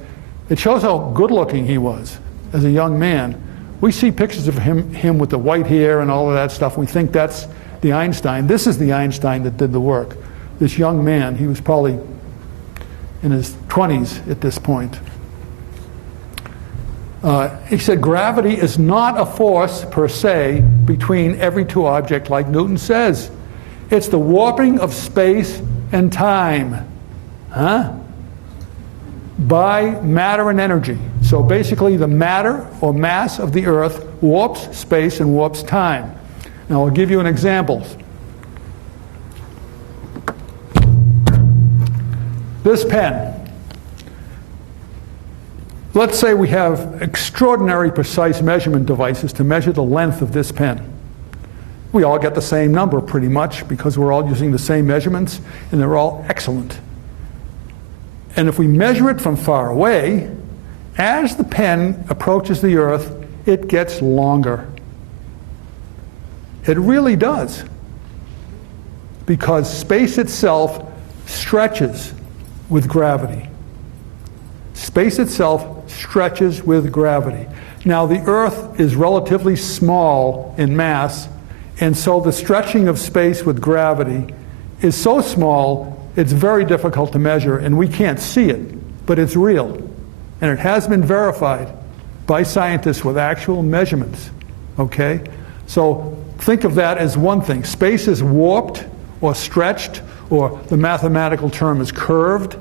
it shows how good-looking he was as a young man. We see pictures of him with the white hair and all of that stuff. We think that's the Einstein. This is the Einstein that did the work. This young man, he was probably in his 20s at this point. He said, gravity is not a force per se between every two objects like Newton says. It's the warping of space and time. By matter and energy. So basically the matter or mass of the Earth warps space and warps time. Now I'll give you an example. This pen. Let's say we have extraordinary precise measurement devices to measure the length of this pen. We all get the same number pretty much because we're all using the same measurements and they're all excellent. And if we measure it from far away, as the pen approaches the Earth, it gets longer. It really does. Because space itself stretches with gravity. Space itself stretches with gravity. Now, the Earth is relatively small in mass, and so the stretching of space with gravity is so small, it's very difficult to measure, and we can't see it, but it's real. And it has been verified by scientists with actual measurements. Okay? So think of that as one thing. Space is warped or stretched, or the mathematical term is curved,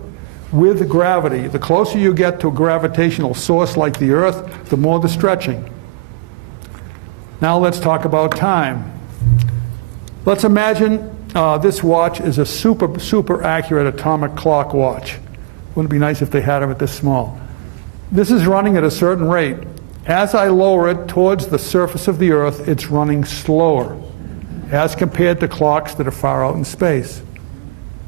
with gravity. The closer you get to a gravitational source like the Earth, the more the stretching. Now let's talk about time. Let's imagine this watch is a super accurate atomic clock watch. Wouldn't it be nice if they had them at this small? This is running at a certain rate, As I lower it towards the surface of the Earth, it's running slower as compared to clocks that are far out in space.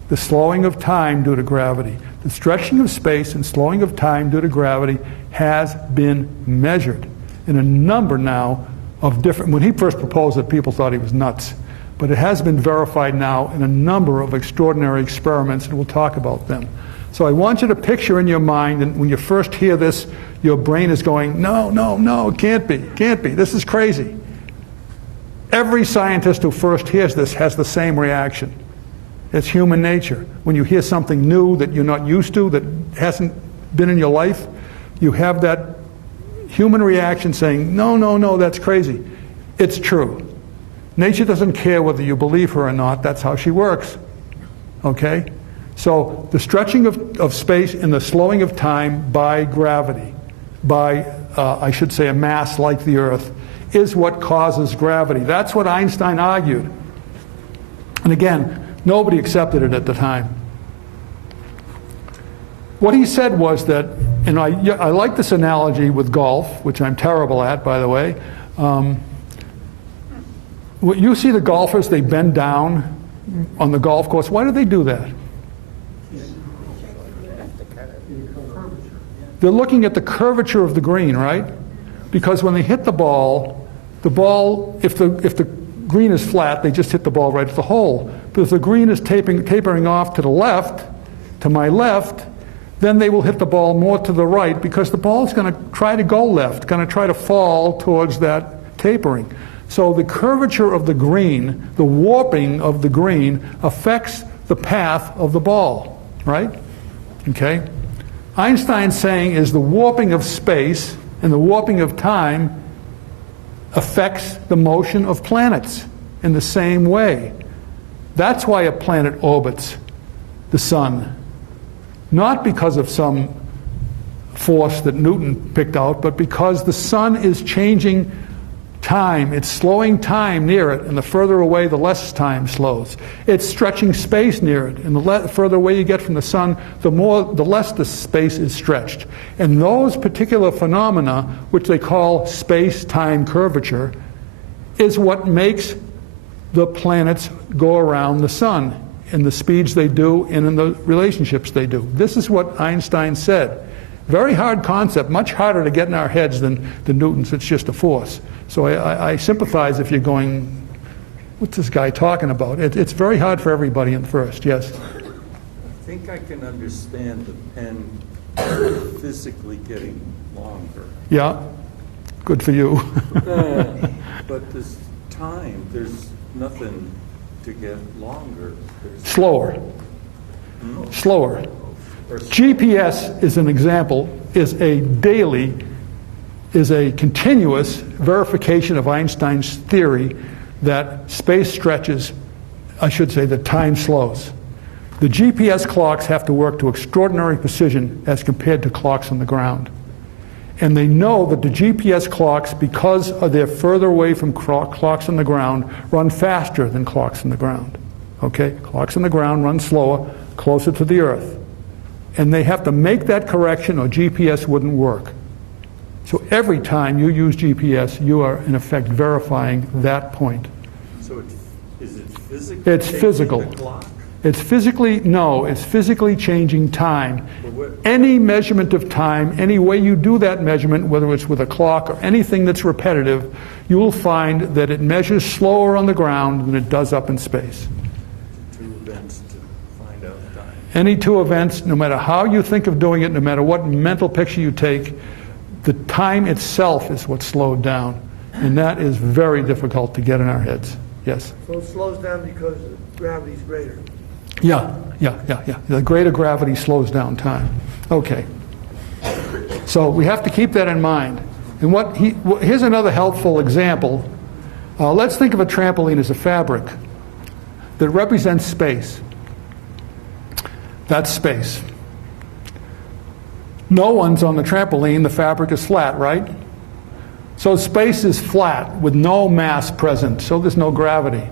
The slowing of time due to gravity, the stretching of space and slowing of time due to gravity has been measured in a number now of different, when he first proposed it, people thought he was nuts. But it has been verified now in a number of extraordinary experiments, and we'll talk about them. So I want you to picture in your mind, and when you first hear this, your brain is going, no, no, no, it can't be, this is crazy. Every scientist who first hears this has the same reaction. It's human nature. When you hear something new that you're not used to, that hasn't been in your life, you have that human reaction saying, no, no, no, that's crazy. It's true. Nature doesn't care whether you believe her or not. That's how she works. Okay? So the stretching of space and the slowing of time by gravity, by, I should say, a mass like the Earth, is what causes gravity. That's what Einstein argued. And again, nobody accepted it at the time. What he said was that, and I like this analogy with golf, which I'm terrible at, by the way. You see the golfers, they bend down on the golf course. Why do they do that? They're looking at the curvature of the green, right? Because when they hit the ball, if the green is flat, they just hit the ball right at the hole. But if the green is tapering off to the left, to my left, then they will hit the ball more to the right because the ball is going to try to go left, going to try to fall towards that tapering. So the curvature of the green, the warping of the green, affects the path of the ball, right? Okay? Einstein's saying is the warping of space and the warping of time affects the motion of planets in the same way. That's why a planet orbits the sun. Not because of some force that Newton picked out, but because the sun is changing time. It's slowing time near it, and the further away, the less time slows. It's stretching space near it, and the further away you get from the sun, the less the space is stretched. And those particular phenomena, which they call space-time curvature, is what makes the planets go around the sun in the speeds they do and in the relationships they do. This is what Einstein said. Very hard concept, much harder to get in our heads than Newton's. It's just a force. So I sympathize if you're going, what's this guy talking about? It's very hard for everybody at first, yes? I think I can understand the pen physically getting longer. Yeah, good for you. But this time, there's nothing to get longer. Slower. Slower. GPS is an example, is a continuous verification of Einstein's theory that space stretches, I should say that time slows. The GPS clocks have to work to extraordinary precision as compared to clocks on the ground. And they know that the GPS clocks, because they're further away from clocks on the ground, run faster than clocks on the ground. Okay? Clocks on the ground run slower, closer to the Earth. And they have to make that correction or GPS wouldn't work. So every time you use GPS, you are in effect verifying that point. So is it physical? It's physical. The clock? It's physically changing time. Any measurement of time, any way you do that measurement, whether it's with a clock or anything that's repetitive, you will find that it measures slower on the ground than it does up in space. Two events to find out time. Any two events, no matter how you think of doing it, no matter what mental picture you take, the time itself is what's slowed down. And that is very difficult to get in our heads. Yes? So it slows down because gravity's greater. Yeah. The greater gravity slows down time. Okay. So we have to keep that in mind. And here's another helpful example. Let's think of a trampoline as a fabric that represents space. That's space. No one's on the trampoline, the fabric is flat, right? So space is flat with no mass present, so there's no gravity.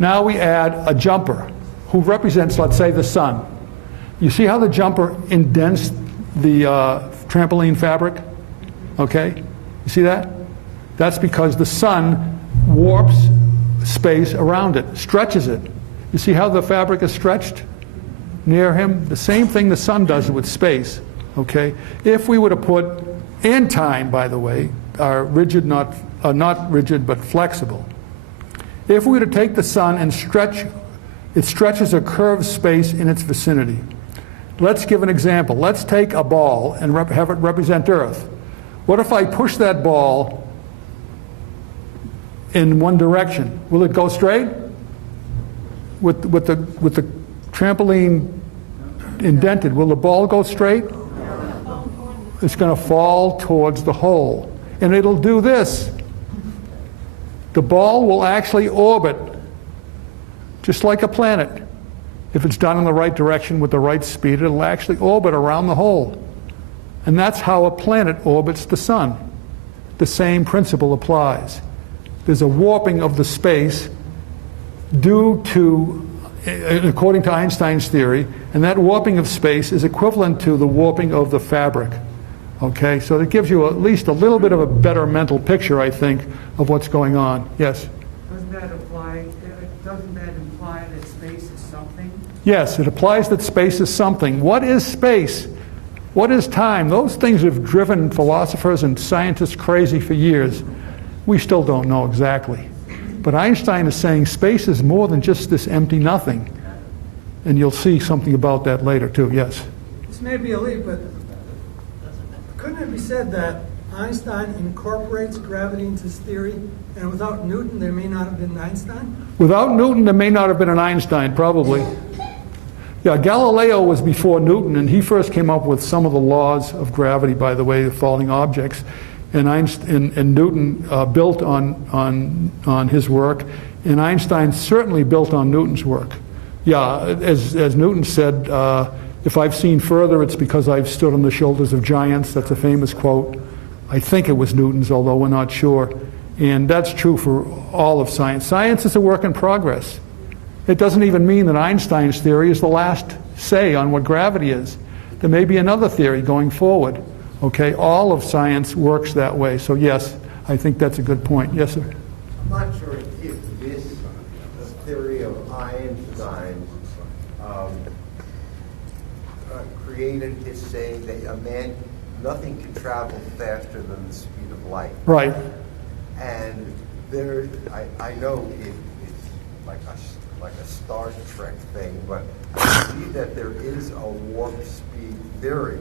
Now we add a jumper who represents, let's say, the sun. You see how the jumper indents the trampoline fabric? Okay? You see that? That's because the sun warps space around it, stretches it. You see how the fabric is stretched near him? The same thing the sun does with space. Okay? If we were to put, and time, by the way, are rigid, not rigid, but flexible. If we were to take the sun and stretch, it stretches a curved space in its vicinity. Let's give an example. Let's take a ball and have it represent Earth. What if I push that ball in one direction? Will it go straight? With the trampoline indented, will the ball go straight? It's going to fall towards the hole. And it'll do this. The ball will actually orbit, just like a planet. If it's done in the right direction with the right speed, it'll actually orbit around the hole. And that's how a planet orbits the sun. The same principle applies. There's a warping of the space due to, according to Einstein's theory, and that warping of space is equivalent to the warping of the fabric. Okay, so it gives you at least a little bit of a better mental picture, I think, of what's going on. Yes? Doesn't that imply that space is something? Yes, it applies that space is something. What is space? What is time? Those things have driven philosophers and scientists crazy for years. We still don't know exactly. But Einstein is saying space is more than just this empty nothing. And you'll see something about that later, too. Yes? This may be a leap, but couldn't it be said that Einstein incorporates gravity into his theory, and without Newton there may not have been Einstein? Without Newton, there may not have been an Einstein, probably. Yeah, Galileo was before Newton, and he first came up with some of the laws of gravity, by the way, the falling objects. And Newton built on his work, and Einstein certainly built on Newton's work. Yeah, as Newton said, if I've seen further, it's because I've stood on the shoulders of giants. That's a famous quote. I think it was Newton's, although we're not sure. And that's true for all of science. Science is a work in progress. It doesn't even mean that Einstein's theory is the last say on what gravity is. There may be another theory going forward. Okay, all of science works that way. So yes, I think that's a good point. Yes, sir? I'm not sure if this theory of Einstein's created his saying that nothing can travel faster than the speed of light. Right. And there, I know it's like a Star Trek thing, but I see that there is a warp speed theory.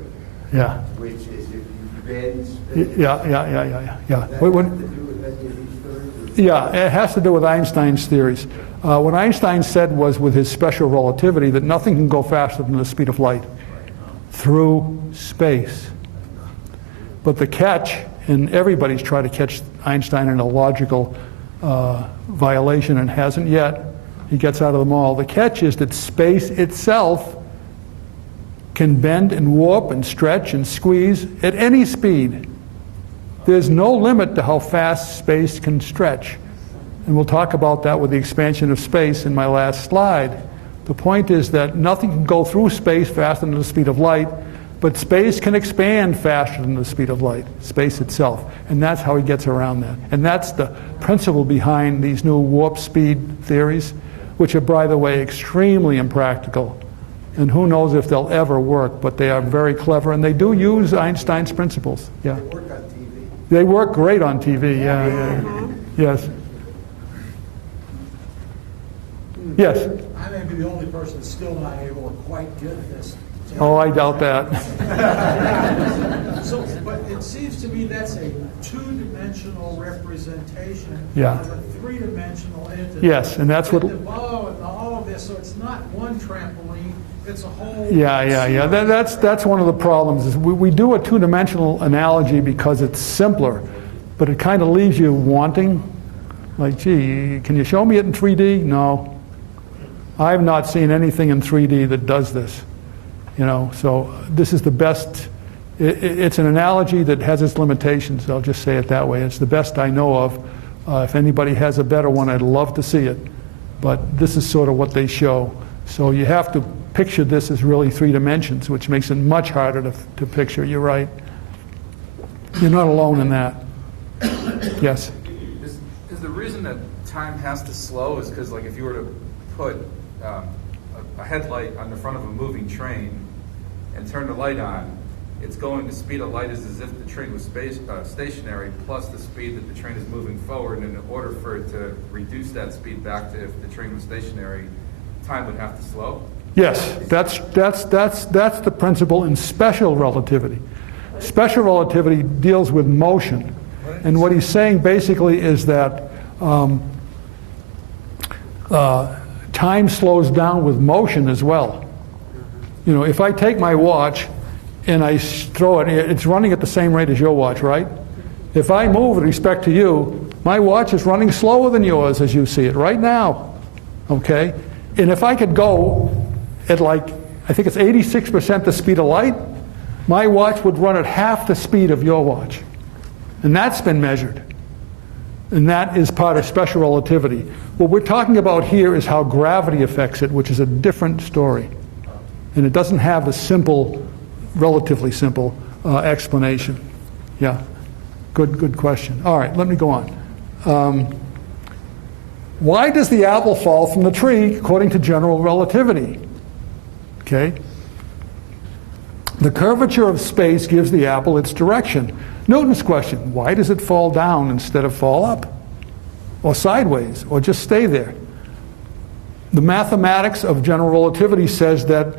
Yeah. Which is if you bend space. Yeah. Does that have to do with any of these theories? Yeah, it has to do with Einstein's theories. What Einstein said was with his special relativity that nothing can go faster than the speed of light through space. But the catch, and everybody's tried to catch Einstein in a logical violation and hasn't yet, he gets out of them all. The catch is that space itself can bend and warp and stretch and squeeze at any speed. There's no limit to how fast space can stretch. And we'll talk about that with the expansion of space in my last slide. The point is that nothing can go through space faster than the speed of light, but space can expand faster than the speed of light, space itself. And that's how he gets around that. And that's the principle behind these new warp speed theories, which are, by the way, extremely impractical. And who knows if they'll ever work, but they are very clever, and they do use Einstein's principles. Yeah. They work on TV. They work great on TV, yeah. Yes. Yes. I may be the only person still not able to quite get this. Oh, I doubt that. So, but it seems to me that's a two-dimensional representation Yeah. of a three-dimensional entity. Yes, and that's what... And the bow and all of this, so it's not one trampoline, it's a whole... Yeah. That's one of the problems. Is we do a two-dimensional analogy because it's simpler, but it kind of leaves you wanting. Like, gee, can you show me it in 3D? No. I have not seen anything in 3D that does this. You know, so this is the best. It's an analogy that has its limitations. I'll just say it that way. It's the best I know of. If anybody has a better one, I'd love to see it. But this is sort of what they show. So you have to picture this as really 3 dimensions, which makes it much harder to picture. You're right. You're not alone in that. Yes? Is the reason that time has to slow is because, like, if you were to put a headlight on the front of a moving train and turn the light on, it's going, the speed of light is as if the train was stationary plus the speed that the train is moving forward, and in order for it to reduce that speed back to if the train was stationary, time would have to slow? Yes, that's the principle in special relativity. Special relativity deals with motion. And what he's saying basically is that time slows down with motion as well. You know, if I take my watch and I throw it, it's running at the same rate as your watch, right? If I move with respect to you, my watch is running slower than yours as you see it right now, okay? And if I could go at, like, I think it's 86% the speed of light, my watch would run at half the speed of your watch. And that's been measured. And that is part of special relativity. What we're talking about here is how gravity affects it, which is a different story. And it doesn't have a simple, relatively simple explanation. Yeah, good question. All right, let me go on. Why does the apple fall from the tree according to general relativity? Okay. The curvature of space gives the apple its direction. Newton's question, why does it fall down instead of fall up? Or sideways, or just stay there? The mathematics of general relativity says that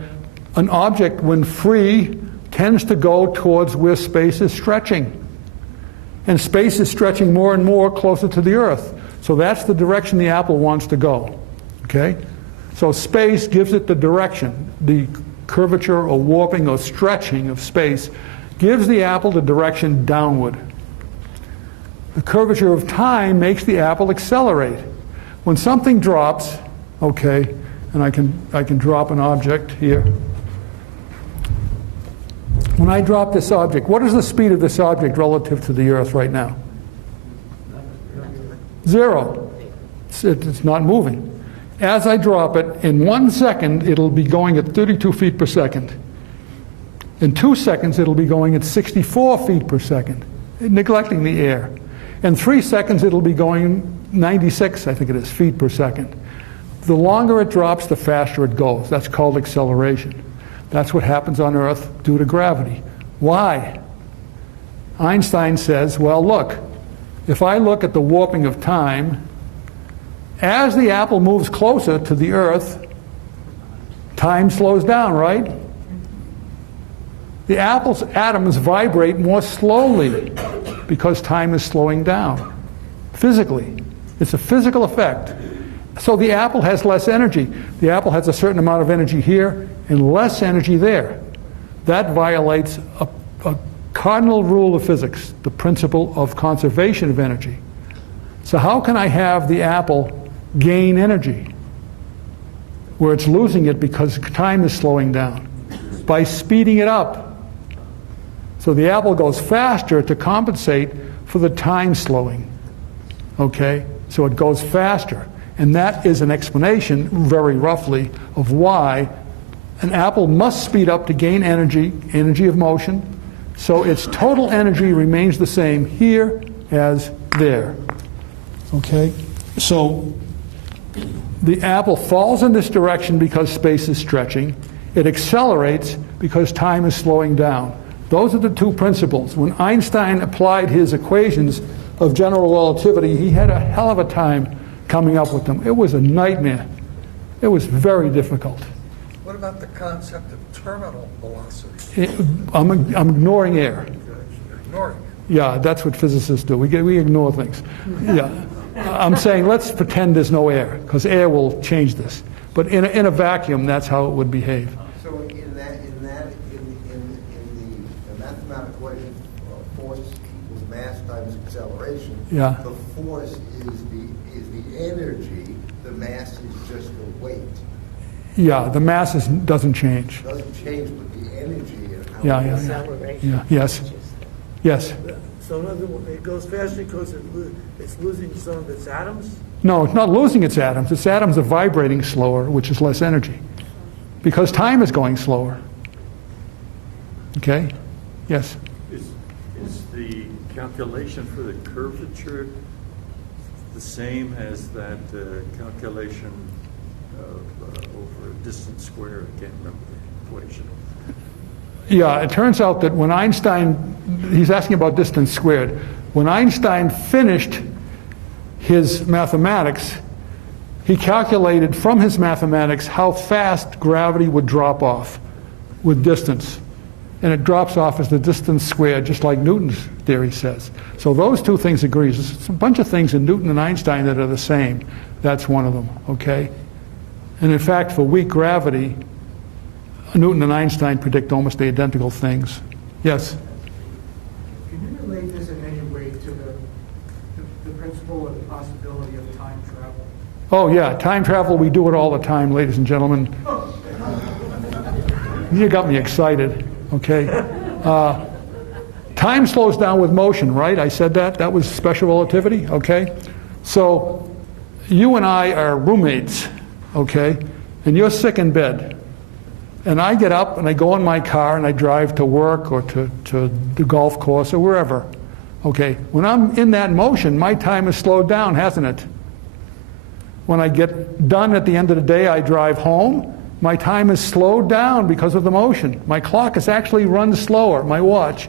an object, when free, tends to go towards where space is stretching. And space is stretching more and more closer to the Earth. So that's the direction the apple wants to go. Okay? So space gives it the direction. The curvature or warping or stretching of space gives the apple the direction downward. The curvature of time makes the apple accelerate. When something drops, okay, and I can drop an object here. When I drop this object, what is the speed of this object relative to the Earth right now? 0. It's not moving. As I drop it, in 1 second, it'll be going at 32 feet per second. In 2 seconds, it'll be going at 64 feet per second, neglecting the air. In 3 seconds, it'll be going 96, I think it is, feet per second. The longer it drops, the faster it goes. That's called acceleration. That's what happens on Earth due to gravity. Why? Einstein says, well, look, if I look at the warping of time, as the apple moves closer to the Earth, time slows down, right? The apple's atoms vibrate more slowly because time is slowing down physically. It's a physical effect. So the apple has less energy. The apple has a certain amount of energy here and less energy there. That violates a cardinal rule of physics, the principle of conservation of energy. So how can I have the apple gain energy where it's losing it because time is slowing down? By speeding it up. So the apple goes faster to compensate for the time slowing. Okay? So it goes faster. And that is an explanation, very roughly, of why an apple must speed up to gain energy of motion, so its total energy remains the same here as there. Okay? So the apple falls in this direction because space is stretching. It accelerates because time is slowing down. Those are the two principles. When Einstein applied his equations of general relativity, he had a hell of a time coming up with them. It was a nightmare. It was very difficult. What about the concept of terminal velocity? I'm ignoring air. You're ignoring it. Yeah, that's what physicists do. We ignore things. Yeah. I'm saying let's pretend there's no air, because air will change this. But in a vacuum, that's how it would behave. So in the mathematical equation, force equals mass times acceleration. Yeah. The force is the energy. The mass is just the weight. Yeah, the mass doesn't change. It doesn't change, but the energy and how Yeah. Yes. Yes. So in other words, it goes faster because it's losing some of its atoms? No, it's not losing its atoms. Its atoms are vibrating slower, which is less energy, because time is going slower. Okay? Yes? Is the calculation for the curvature the same as that calculation over a distance squared? I can't remember the equation. Yeah, it turns out that when Einstein, he's asking about distance squared. When Einstein finished his mathematics, he calculated from his mathematics how fast gravity would drop off with distance. And it drops off as the distance squared, just like Newton's theory says. So those two things agree. There's a bunch of things in Newton and Einstein that are the same. That's one of them, okay? And in fact, for weak gravity, Newton and Einstein predict almost the identical things. Yes? Can you relate this in any way to the principle or the possibility of time travel? Oh, yeah, time travel, we do it all the time, ladies and gentlemen. You got me excited, okay? Time slows down with motion, right? I said that. That was special relativity, okay? So you and I are roommates, okay? And you're sick in bed. And I get up and I go in my car and I drive to work or to the golf course or wherever. Okay, when I'm in that motion, my time is slowed down, hasn't it? When I get done at the end of the day, I drive home, my time is slowed down because of the motion. My clock is actually run slower, my watch,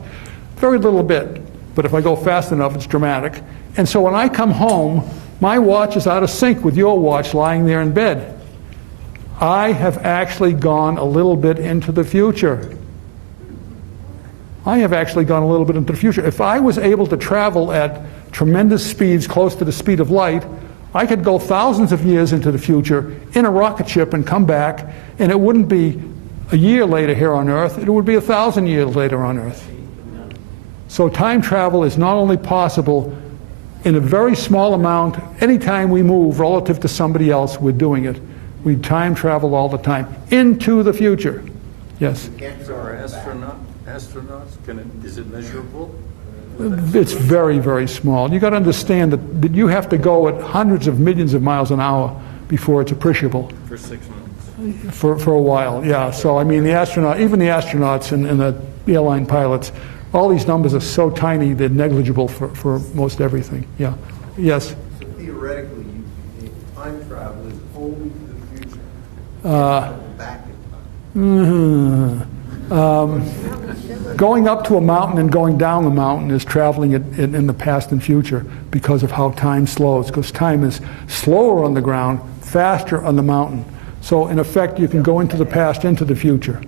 very little bit. But if I go fast enough, it's dramatic. And so when I come home, my watch is out of sync with your watch lying there in bed. I have actually gone a little bit into the future. I have actually gone a little bit into the future. If I was able to travel at tremendous speeds close to the speed of light, I could go thousands of years into the future in a rocket ship and come back, and it wouldn't be a year later here on Earth, it would be 1,000 years later on Earth. So time travel is not only possible in a very small amount, anytime we move relative to somebody else, we're doing it. We time travel all the time into the future. Yes? So are astronauts, is it measurable? It's very, very small. You got to understand that you have to go at hundreds of millions of miles an hour before it's appreciable. For 6 months. For a while, yeah. So I mean, even the astronauts and the airline pilots, all these numbers are so tiny they're negligible for most everything. Yeah. Yes. So theoretically, time travel is only to the future. Back in time. Going up to a mountain and going down the mountain is traveling in the past and future because of how time slows, because time is slower on the ground, faster on the mountain. So in effect, you can go into the past, into the future.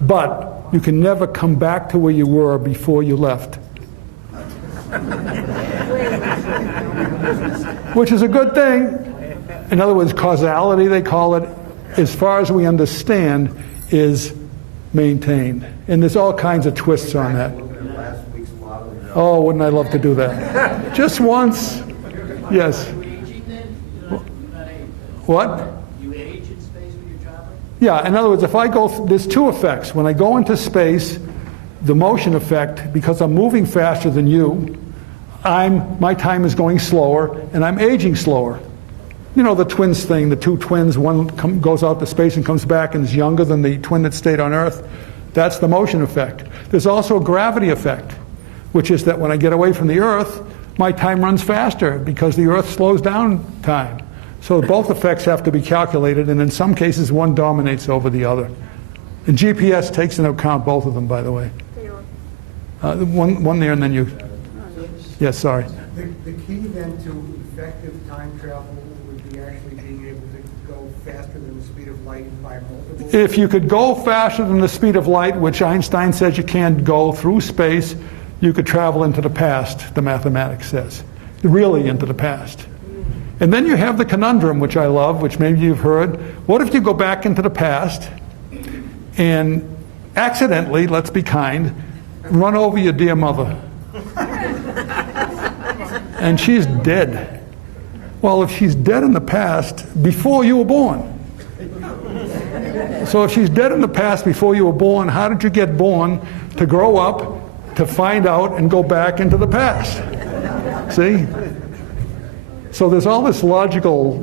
But you can never come back to where you were before you left. Which is a good thing. In other words, causality, they call it, as far as we understand, is maintained. And there's all kinds of twists on that. Last week's model. Oh, wouldn't I love to do that? Just once. Yes. What? You age in space when you're traveling? Yeah, in other words, if I go, there's two effects. When I go into space, the motion effect, because I'm moving faster than you, my time is going slower, and I'm aging slower. You know the twins thing, the two twins, one goes out to space and comes back and is younger than the twin that stayed on Earth. That's the motion effect. There's also a gravity effect, which is that when I get away from the Earth, my time runs faster because the Earth slows down time. So both effects have to be calculated, and in some cases one dominates over the other. And GPS takes into account both of them, by the way. One there and then you. Yes, sorry. The key then to effective time travel would be actually being able to go faster than the speed of light by multiple. If you could go faster than the speed of light, which Einstein says you can't go through space, you could travel into the past, the mathematics says. Really into the past. And then you have the conundrum, which I love, which maybe you've heard. What if you go back into the past and accidentally, let's be kind, run over your dear mother? And she's dead. Well, if she's dead in the past, before you were born. So if she's dead in the past before you were born, how did you get born to grow up, to find out, and go back into the past? See? So there's all this logical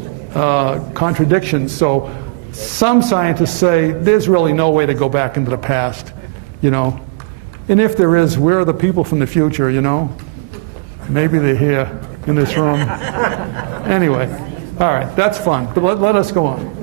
contradiction. So some scientists say there's really no way to go back into the past, you know. And if there is, where are the people from the future, you know? Maybe they're here in this room. Anyway, all right, that's fun, but let us go on.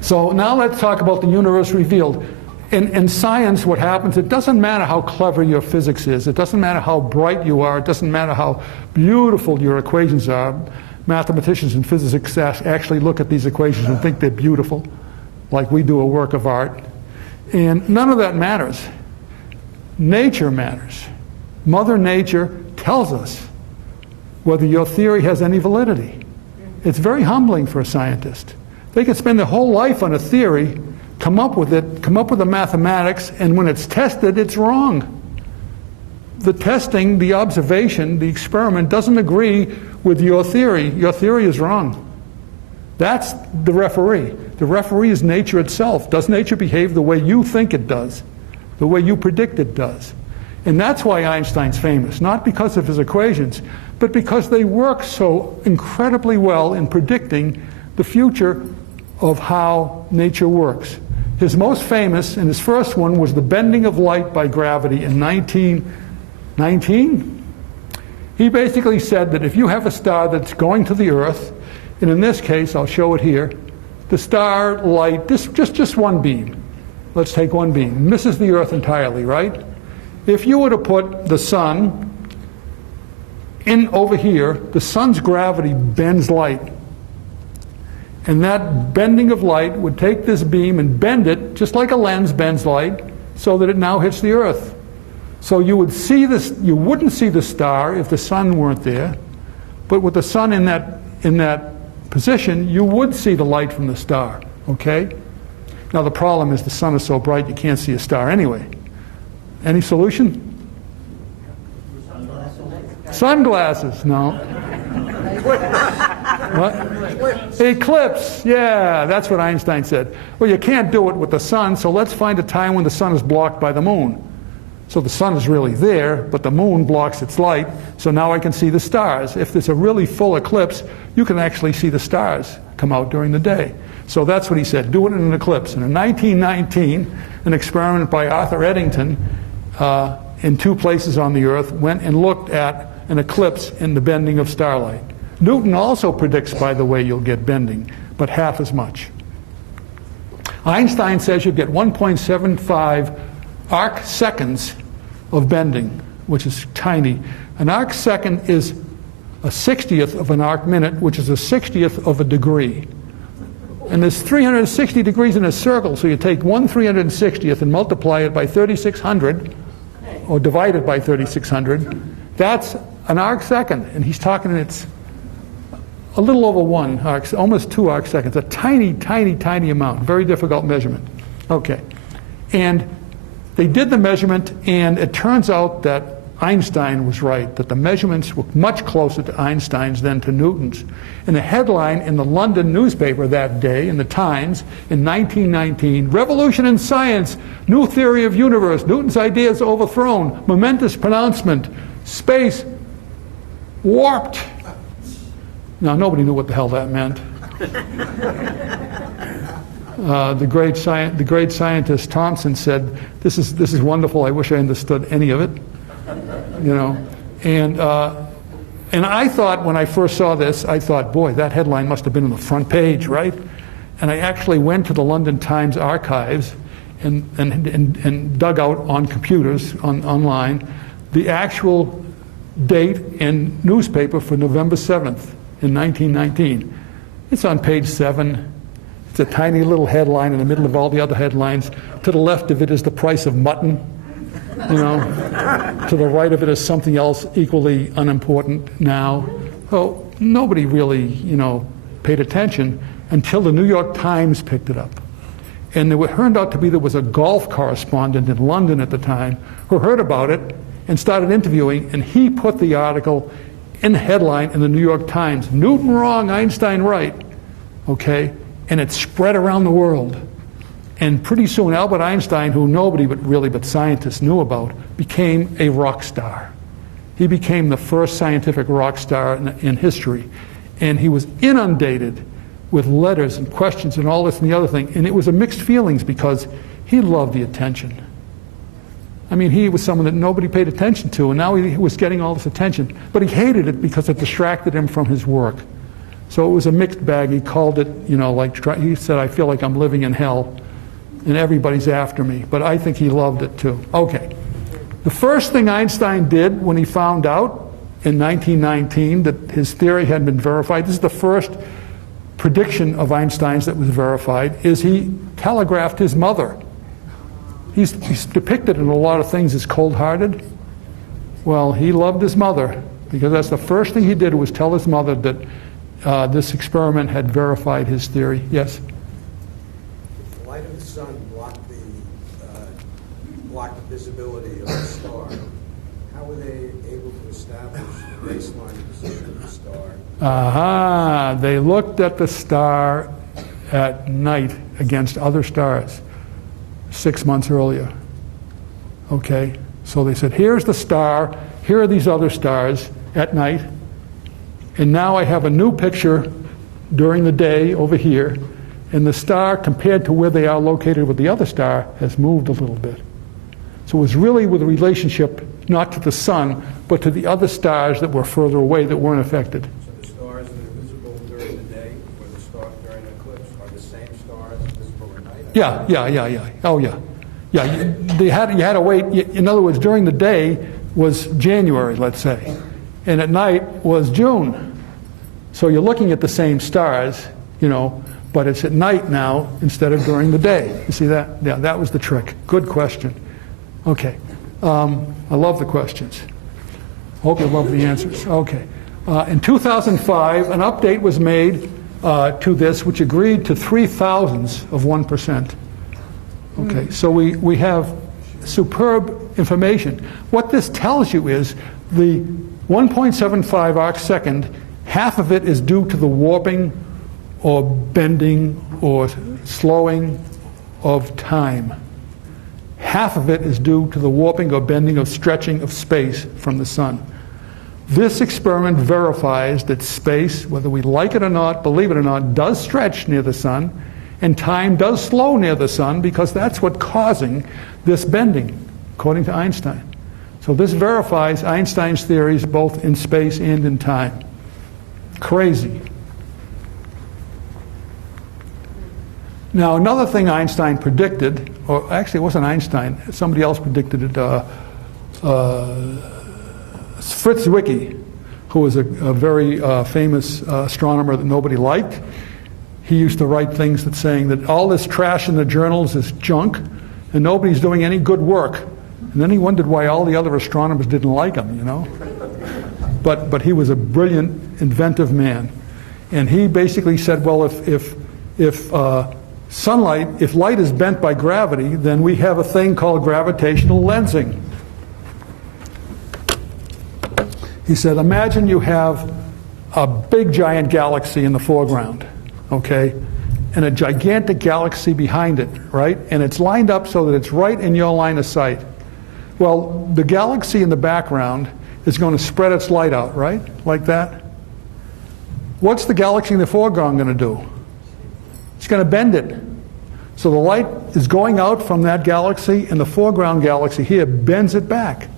So now let's talk about the universe revealed. In science, what happens, it doesn't matter how clever your physics is, it doesn't matter how bright you are, it doesn't matter how beautiful your equations are. Mathematicians and physicists actually look at these equations and think they're beautiful, like we do a work of art. And none of that matters. Nature matters. Mother Nature tells us whether your theory has any validity. It's very humbling for a scientist. They can spend their whole life on a theory, come up with the mathematics, and when it's tested, it's wrong. The testing, the observation, the experiment doesn't agree with your theory. Your theory is wrong. That's the referee. The referee is nature itself. Does nature behave the way you think it does, the way you predict it does? And that's why Einstein's famous, not because of his equations, but because they work so incredibly well in predicting the future of how nature works. His most famous, and his first one, was the bending of light by gravity in 1919. He basically said that if you have a star that's going to the Earth, and in this case, I'll show it here, the star light, just one beam, let's take one beam, misses the Earth entirely, right? If you were to put the sun in over here, the sun's gravity bends light. And that bending of light would take this beam and bend it, just like a lens bends light, so that it now hits the Earth. So you would see this, you wouldn't see the star if the sun weren't there, but with the sun in that position, you would see the light from the star, okay? Now the problem is the sun is so bright you can't see a star anyway. Any solution? Sunglasses, no. What? Eclipse, yeah, that's what Einstein said. Well, you can't do it with the sun, so let's find a time when the sun is blocked by the moon. So the sun is really there, but the moon blocks its light, so now I can see the stars. If there's a really full eclipse, you can actually see the stars come out during the day. So that's what he said, do it in an eclipse. And in 1919, an experiment by Arthur Eddington in two places on the Earth went and looked at an eclipse in the bending of starlight. Newton also predicts, by the way, you'll get bending, but half as much. Einstein says you get 1.75 arc seconds of bending, which is tiny. An arc second is a 60th of an arc minute, which is a 60th of a degree. And there's 360 degrees in a circle, so you take 1/360th and multiply it by 3,600, or divide it by 3,600. That's an arc second, and he's talking it's a little over 1 arc, almost 2 arc seconds, a tiny, tiny, tiny amount, very difficult measurement. Okay, and they did the measurement, and it turns out that Einstein was right, that the measurements were much closer to Einstein's than to Newton's. And the headline in the London newspaper that day, in the Times, in 1919, "Revolution in Science, New Theory of Universe, Newton's Ideas Overthrown, Momentous Pronouncement, Space Warped." Now, nobody knew what the hell that meant. The great scientist Thomson said, "This is wonderful. I wish I understood any of it." You know, and I thought when I first saw this, I thought, boy, that headline must have been on the front page, right? And I actually went to the London Times archives and dug out on computers online the actual date and newspaper for November 7th in 1919. It's on page 7. It's a tiny little headline in the middle of all the other headlines. To the left of it is the price of mutton. You know, to the right of it is something else equally unimportant now. So nobody really, you know, paid attention until the New York Times picked it up. And it turned out to be there was a golf correspondent in London at the time who heard about it and started interviewing, and he put the article in the headline in the New York Times, "Newton wrong, Einstein right." Okay? And it spread around the world. And pretty soon Albert Einstein, who nobody but scientists knew about, became a rock star. He became the first scientific rock star in history. And he was inundated with letters and questions and all this and the other thing. And it was a mixed feelings because he loved the attention. I mean, he was someone that nobody paid attention to, and now he was getting all this attention. But he hated it because it distracted him from his work. So it was a mixed bag. He called it, he said, I feel like I'm living in hell, and everybody's after me. But I think he loved it too. Okay. The first thing Einstein did when he found out in 1919 that his theory had been verified, this is the first prediction of Einstein's that was verified, is he telegraphed his mother. He's depicted in a lot of things as cold-hearted. Well, he loved his mother, because that's the first thing he did was tell his mother that this experiment had verified his theory. Yes? If the light of the sun blocked the visibility of the star, how were they able to establish the baseline position of the star? They looked at the star at night against other stars 6 months earlier. Okay? So they said, here's the star, here are these other stars at night, and now I have a new picture during the day over here, and the star, compared to where they are located with the other star, has moved a little bit. So it was really with a relationship not to the sun, but to the other stars that were further away that weren't affected. So the stars that are visible during the day or the stars during an eclipse are the same stars visible at night? Yeah. Oh, yeah. Yeah, you had to wait. In other words, during the day was January, let's say, and at night was June. So you're looking at the same stars, but it's at night now instead of during the day. You see that? Yeah, that was the trick. Good question. Okay. I love the questions. Hope you love the answers. Okay. In 2005, an update was made to this, which agreed to 0.003 of 1%. Okay, so we have superb information. What this tells you is the 1.75 arc second, half of it is due to the warping or bending or slowing of time. Half of it is due to the warping or bending or stretching of space from the sun. This experiment verifies that space, whether we like it or not, believe it or not, does stretch near the sun, and time does slow near the sun, because that's what's causing this bending, according to Einstein. So this verifies Einstein's theories both in space and in time. Crazy. Now, another thing Einstein predicted, or actually it wasn't Einstein, somebody else predicted it, Fritz Zwicky, who was a very famous astronomer that nobody liked. He used to write things that saying that all this trash in the journals is junk and nobody's doing any good work. And then he wondered why all the other astronomers didn't like him, But he was a brilliant, inventive man. And he basically said, well, if light is bent by gravity, then we have a thing called gravitational lensing. He said, imagine you have a big giant galaxy in the foreground, okay, and a gigantic galaxy behind it, right? And it's lined up so that it's right in your line of sight. Well, the galaxy in the background is going to spread its light out, right? Like that. What's the galaxy in the foreground going to do? It's going to bend it. So the light is going out from that galaxy, and the foreground galaxy here bends it back.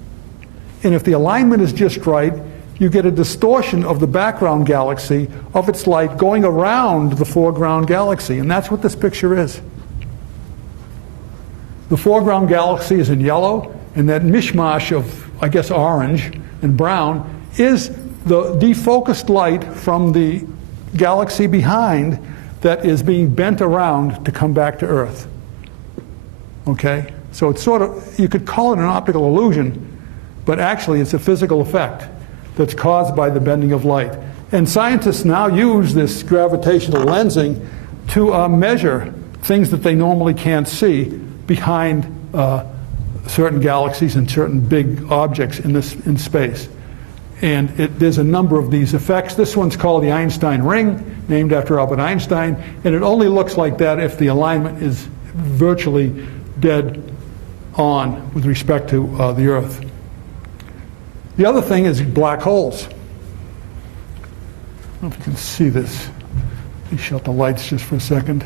And if the alignment is just right, you get a distortion of the background galaxy of its light going around the foreground galaxy. And that's what this picture is. The foreground galaxy is in yellow, and that mishmash of, I guess, orange and brown is the defocused light from the galaxy behind that is being bent around to come back to Earth. Okay? So it's sort of, you could call it an optical illusion, but actually it's a physical effect that's caused by the bending of light. And scientists now use this gravitational lensing to measure things that they normally can't see behind certain galaxies and certain big objects in space. And there's a number of these effects. This one's called the Einstein Ring, named after Albert Einstein, and it only looks like that if the alignment is virtually dead on with respect to the Earth. The other thing is black holes. I don't know if you can see this. Let me shut the lights just for a second.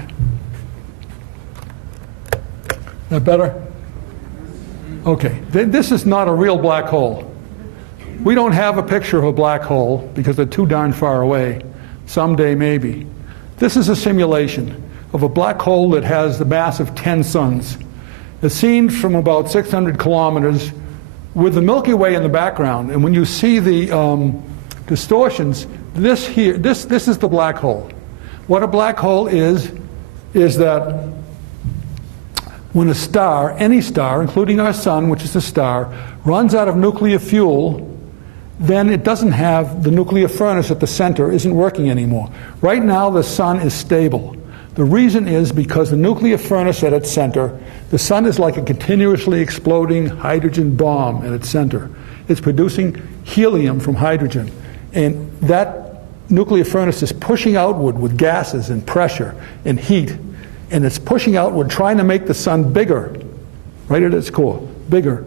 Is that better? Okay, this is not a real black hole. We don't have a picture of a black hole because they're too darn far away. Someday, maybe. This is a simulation of a black hole that has the mass of 10 suns. It's seen from about 600 kilometers with the Milky Way in the background. And when you see the distortions, this is the black hole. What a black hole is that when a star, any star, including our sun, which is a star, runs out of nuclear fuel, then it doesn't have the nuclear furnace at the center, isn't working anymore. Right now, the sun is stable. The reason is because the nuclear furnace at its center, the sun is like a continuously exploding hydrogen bomb at its center. It's producing helium from hydrogen. And that nuclear furnace is pushing outward with gases and pressure and heat. And it's pushing outward, trying to make the sun bigger, right at its core, bigger.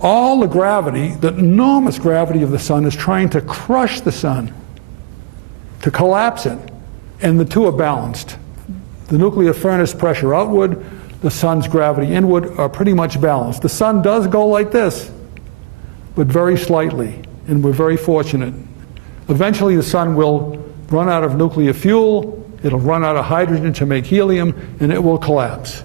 All the gravity, the enormous gravity of the sun is trying to crush the sun, to collapse it. And the two are balanced. The nuclear furnace pressure outward, the sun's gravity inward are pretty much balanced. The sun does go like this, but very slightly, and we're very fortunate. Eventually the sun will run out of nuclear fuel, it'll run out of hydrogen to make helium, and it will collapse.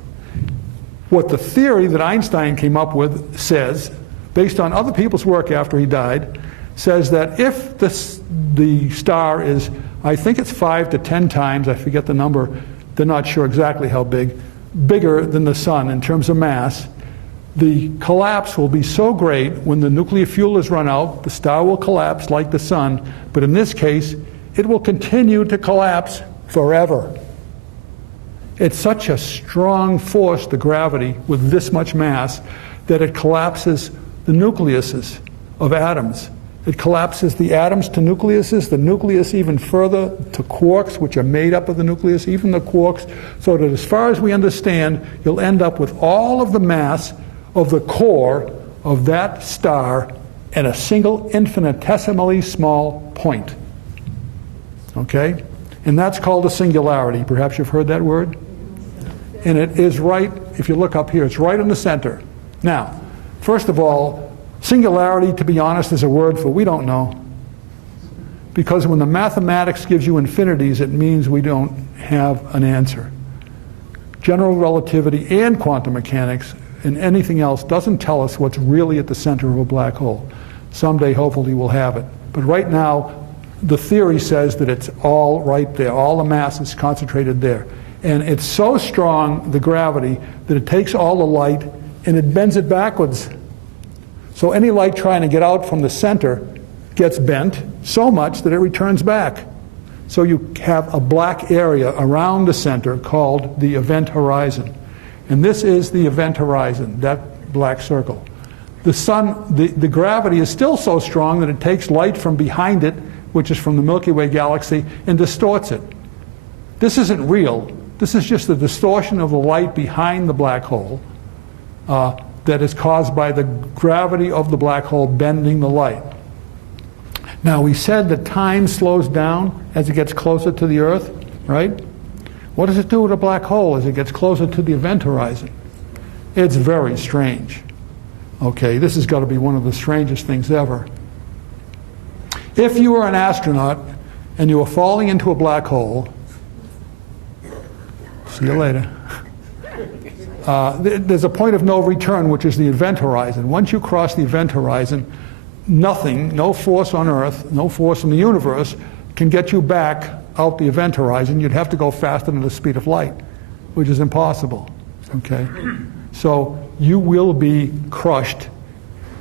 What the theory that Einstein came up with says, based on other people's work after he died, says that if the star is, I think it's 5 to 10 times, I forget the number, they're not sure exactly how big, bigger than the sun in terms of mass, the collapse will be so great when the nuclear fuel is run out, the star will collapse like the sun, but in this case, it will continue to collapse forever. It's such a strong force, the gravity, with this much mass, that it collapses the nucleuses of atoms. It collapses the atoms to nucleuses, the nucleus even further to quarks, which are made up of the nucleus, even the quarks, so that as far as we understand, you'll end up with all of the mass of the core of that star at a single infinitesimally small point. Okay? And that's called a singularity. Perhaps you've heard that word? And it is right, if you look up here, it's right in the center. Now, first of all, singularity, to be honest, is a word for we don't know. Because when the mathematics gives you infinities, it means we don't have an answer. General relativity and quantum mechanics and anything else doesn't tell us what's really at the center of a black hole. Someday, hopefully, we'll have it. But right now, the theory says that it's all right there. All the mass is concentrated there. And it's so strong, the gravity, that it takes all the light and it bends it backwards. So any light trying to get out from the center gets bent so much that it returns back. So you have a black area around the center called the event horizon. And this is the event horizon, that black circle. The sun, the gravity is still so strong that it takes light from behind it, which is from the Milky Way galaxy, and distorts it. This isn't real. This is just the distortion of the light behind the black hole that is caused by the gravity of the black hole bending the light. Now, we said that time slows down as it gets closer to the Earth, right? What does it do with a black hole as it gets closer to the event horizon? It's very strange. Okay, this has got to be one of the strangest things ever. If you were an astronaut and you were falling into a black hole, see you later. There's a point of no return, which is the event horizon. Once you cross the event horizon, nothing, no force on Earth, no force in the universe can get you back out the event horizon. You'd have to go faster than the speed of light, which is impossible. Okay? So you will be crushed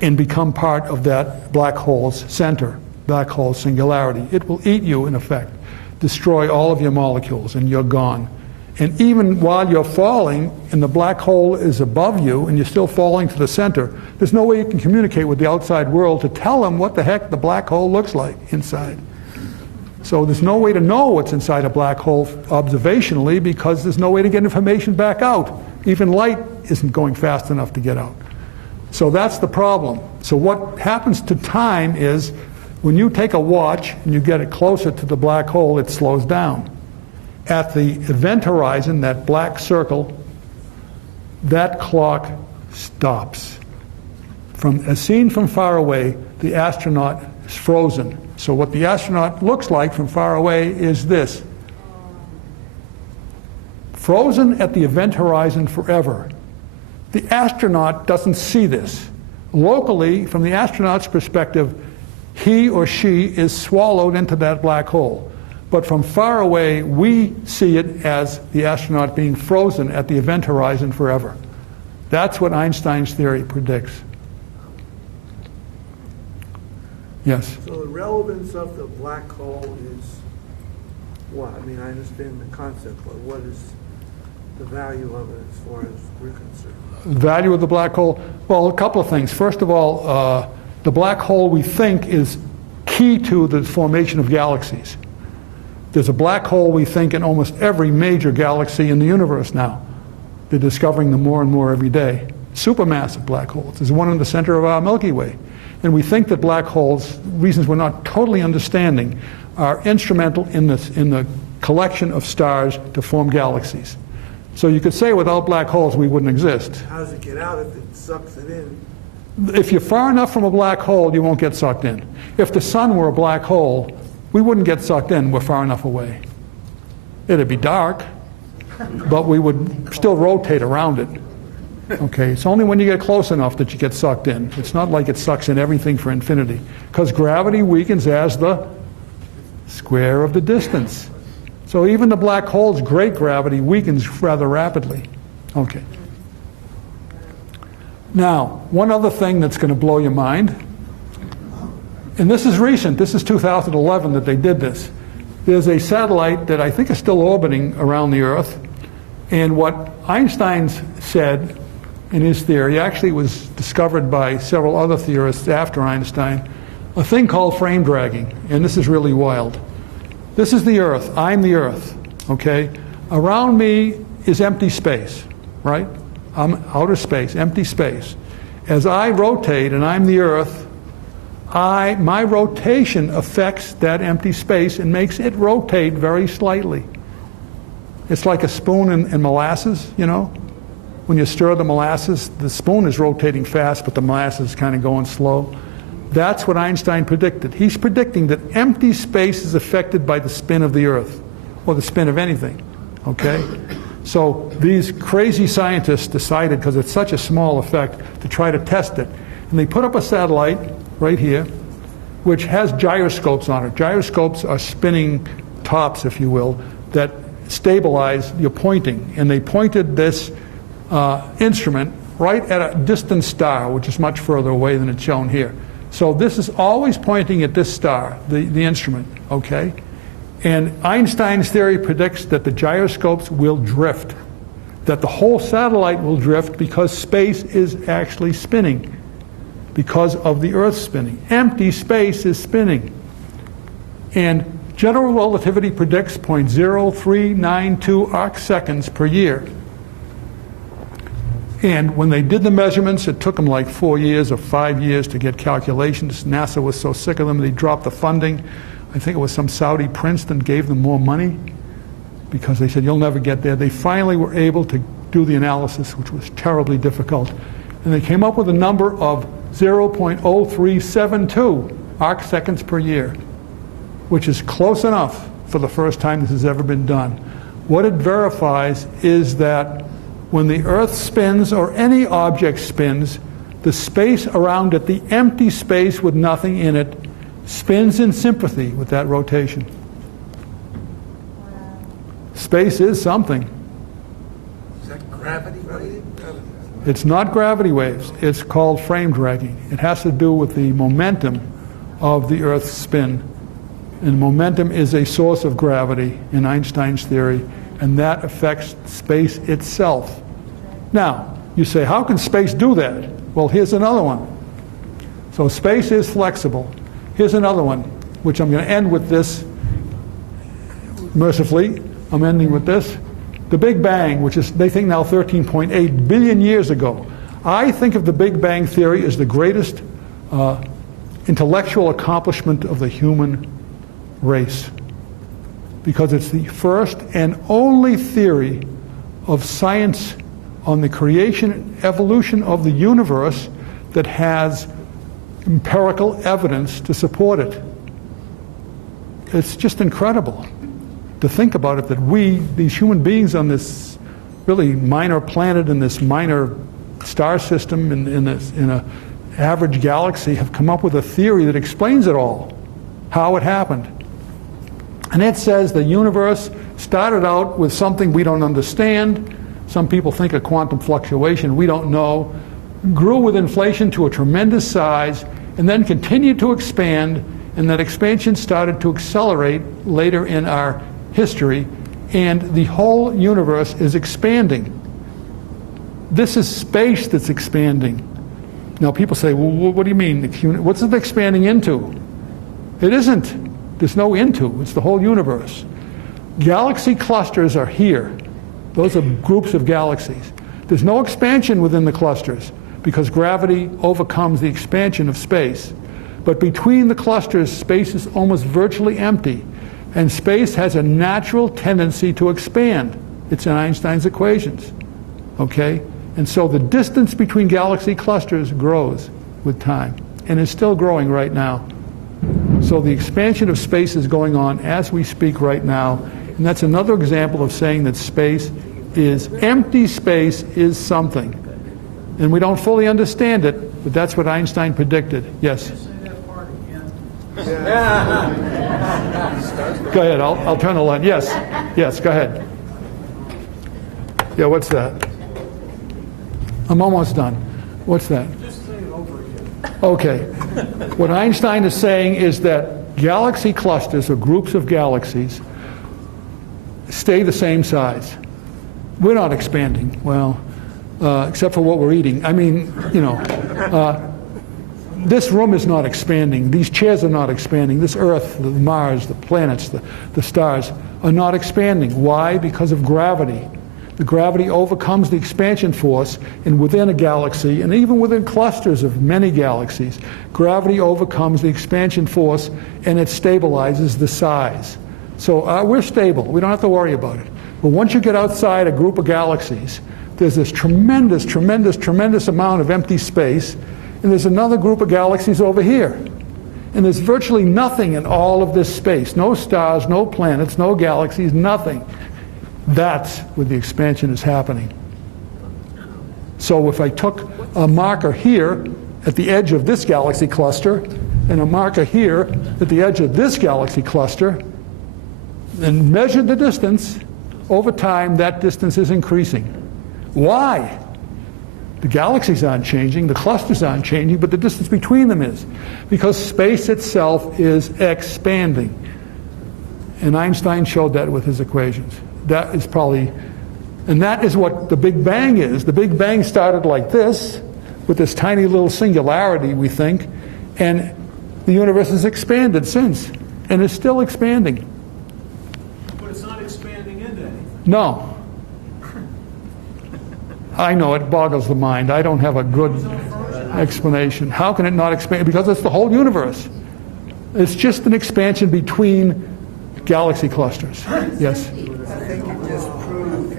and become part of that black hole's center, black hole singularity. It will eat you, in effect, destroy all of your molecules, and you're gone. And even while you're falling and the black hole is above you and you're still falling to the center, there's no way you can communicate with the outside world to tell them what the heck the black hole looks like inside. So there's no way to know what's inside a black hole observationally because there's no way to get information back out. Even light isn't going fast enough to get out. So that's the problem. So what happens to time is when you take a watch and you get it closer to the black hole, it slows down. At the event horizon, that black circle, that clock stops. as seen from far away, the astronaut is frozen. So what the astronaut looks like from far away is this. Frozen at the event horizon forever. The astronaut doesn't see this. Locally, from the astronaut's perspective, he or she is swallowed into that black hole. But from far away, we see it as the astronaut being frozen at the event horizon forever. That's what Einstein's theory predicts. Yes? So the relevance of the black hole is what? I mean, I understand the concept, but what is the value of it as far as we're concerned? Value of the black hole? Well, a couple of things. First of all, the black hole, we think, is key to the formation of galaxies. There's a black hole, we think, in almost every major galaxy in the universe now. They're discovering them more and more every day. Supermassive black holes. There's one in the center of our Milky Way. And we think that black holes, reasons we're not totally understanding, are instrumental in the collection of stars to form galaxies. So you could say without black holes we wouldn't exist. How does it get out if it sucks it in? If you're far enough from a black hole, you won't get sucked in. If the sun were a black hole, we wouldn't get sucked in. We're far enough away. It'd be dark, but we would still rotate around it. Okay, it's only when you get close enough that you get sucked in. It's not like it sucks in everything for infinity, because gravity weakens as the square of the distance. So even the black hole's great gravity weakens rather rapidly. Okay. Now, one other thing that's going to blow your mind, and this is recent, this is 2011 that they did this. There's a satellite that I think is still orbiting around the Earth, and what Einstein said in his theory, actually was discovered by several other theorists after Einstein, a thing called frame dragging, and this is really wild. This is the Earth. I'm the Earth, okay? Around me is empty space, right? I'm outer space, empty space. As I rotate, and I'm the Earth, my rotation affects that empty space and makes it rotate very slightly. It's like a spoon in molasses, you know? When you stir the molasses, the spoon is rotating fast, but the molasses is kind of going slow. That's what Einstein predicted. He's predicting that empty space is affected by the spin of the Earth, or the spin of anything, okay? So these crazy scientists decided, because it's such a small effect, to try to test it. And they put up a satellite right here, which has gyroscopes on it. Gyroscopes are spinning tops, if you will, that stabilize your pointing. And they pointed this instrument right at a distant star, which is much further away than it's shown here. So this is always pointing at this star, the instrument, okay? And Einstein's theory predicts that the gyroscopes will drift, that the whole satellite will drift because space is actually spinning, because of the Earth spinning. Empty space is spinning. And general relativity predicts 0.0392 arc seconds per year. And when they did the measurements, it took them like 4 years or 5 years to get calculations. NASA was so sick of them, they dropped the funding. I think it was some Saudi prince that gave them more money because they said, you'll never get there. They finally were able to do the analysis, which was terribly difficult. And they came up with a number of 0.0372 arc seconds per year, which is close enough for the first time this has ever been done. What it verifies is that when the Earth spins or any object spins, the space around it, the empty space with nothing in it, spins in sympathy with that rotation. Space is something. Is that gravity related? It's not gravity waves. It's called frame dragging. It has to do with the momentum of the Earth's spin. And momentum is a source of gravity in Einstein's theory, and that affects space itself. Now, you say, how can space do that? Well, here's another one. So space is flexible. Here's another one, which I'm going to end with this. Mercifully, I'm ending with this. The Big Bang, which is, they think now 13.8 billion years ago. I think of the Big Bang theory as the greatest intellectual accomplishment of the human race, because it's the first and only theory of science on the creation and evolution of the universe that has empirical evidence to support it. It's just incredible to think about it, that we, these human beings on this really minor planet in this minor star system in an average galaxy, have come up with a theory that explains it all, how it happened. And it says the universe started out with something we don't understand. Some people think a quantum fluctuation, we don't know. Grew with inflation to a tremendous size, and then continued to expand, and that expansion started to accelerate later in our history, and the whole universe is expanding. This is space that's expanding. Now people say, well, what do you mean? What's it expanding into? It isn't. There's no into. It's the whole universe. Galaxy clusters are here. Those are groups of galaxies. There's no expansion within the clusters because gravity overcomes the expansion of space. But between the clusters, space is almost virtually empty. And space has a natural tendency to expand. It's in Einstein's equations. Okay? And so the distance between galaxy clusters grows with time, and is still growing right now. So the expansion of space is going on as we speak right now, and that's another example of saying that space is empty. Space is something. And we don't fully understand it, but that's what Einstein predicted. Yes? Say that part again. Go ahead, I'll turn the light. Yes, yes, go ahead. Yeah, what's that? I'm almost done. What's that? Just say it over again. Okay. What Einstein is saying is that galaxy clusters, or groups of galaxies, stay the same size. We're not expanding, well, except for what we're eating. I mean, you know, this room is not expanding. These chairs are not expanding. This Earth, the Mars, the planets, the stars are not expanding. Why? Because of gravity. The gravity overcomes the expansion force, and within a galaxy, and even within clusters of many galaxies, gravity overcomes the expansion force, and it stabilizes the size. So we're stable. We don't have to worry about it. But once you get outside a group of galaxies, there's this tremendous, tremendous, tremendous amount of empty space, and there's another group of galaxies over here. And there's virtually nothing in all of this space. No stars, no planets, no galaxies, nothing. That's where the expansion is happening. So if I took a marker here at the edge of this galaxy cluster and a marker here at the edge of this galaxy cluster and measured the distance, over time that distance is increasing. Why? The galaxies aren't changing, the clusters aren't changing, but the distance between them is. Because space itself is expanding. And Einstein showed that with his equations. That is probably, and that is what the Big Bang is. The Big Bang started like this, with this tiny little singularity, we think, and the universe has expanded since, and is still expanding. But it's not expanding into anything. No. I know, it boggles the mind. I don't have a good explanation. How can it not expand? Because it's the whole universe. It's just an expansion between galaxy clusters. Yes? I think you just proved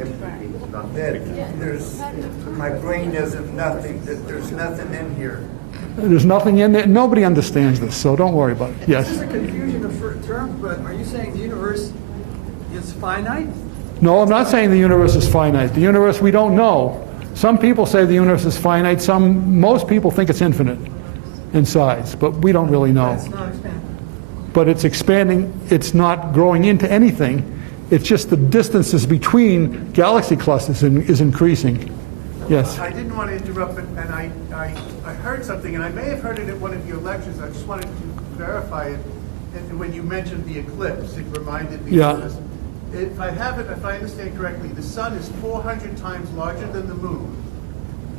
that there's, my brain isn't nothing, that there's nothing in here. There's nothing in there. Nobody understands this, so don't worry about it. Yes? This is a confusion of terms, but are you saying the universe is finite? No, I'm not saying the universe is finite. The universe, we don't know. Some people say the universe is finite. Most people think it's infinite in size, but we don't really know. It's not expanding. But it's expanding. It's not growing into anything. It's just the distances between galaxy clusters is increasing. Yes? I didn't want to interrupt, and I heard something, and I may have heard it at one of your lectures. I just wanted to verify it. And when you mentioned the eclipse, it reminded me of this. If I understand correctly, the sun is 400 times larger than the moon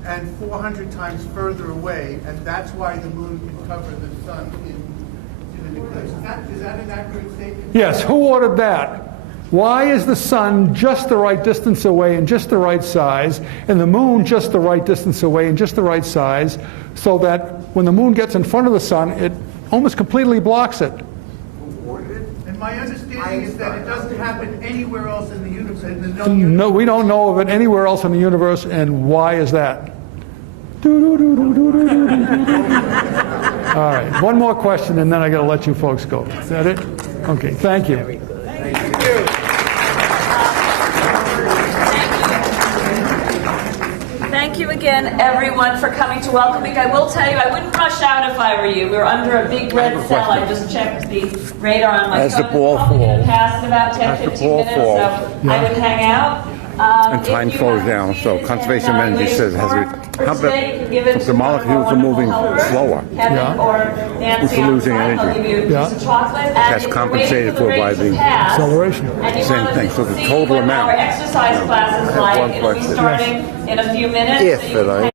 and 400 times further away, and that's why the moon can cover the sun in an eclipse. Is that an accurate statement? Yes. Who ordered that? Why is the sun just the right distance away and just the right size, and the moon just the right distance away and just the right size, so that when the moon gets in front of the sun, it almost completely blocks it? And my understanding is that it doesn't happen anywhere else in the universe. No, we don't know of it anywhere else in the universe, and why is that? All right, one more question, and then I got to let you folks go. Is that it? Okay, thank you. Thank you again, everyone, for coming to welcome week. I will tell you, I wouldn't rush out if I were you. We were under a big red cell. I just checked the radar on my phone. As the ball It's probably gonna falls. pass in about 10, As the 15 ball minutes, falls. so I would hang out. And time slows down, so conservation of energy says how if the molecules are moving slower, it's losing energy. That's compensated for by the Acceleration. same thing. So the total amount. Our exercise class is like, it'll be starting in a few minutes. If so you it can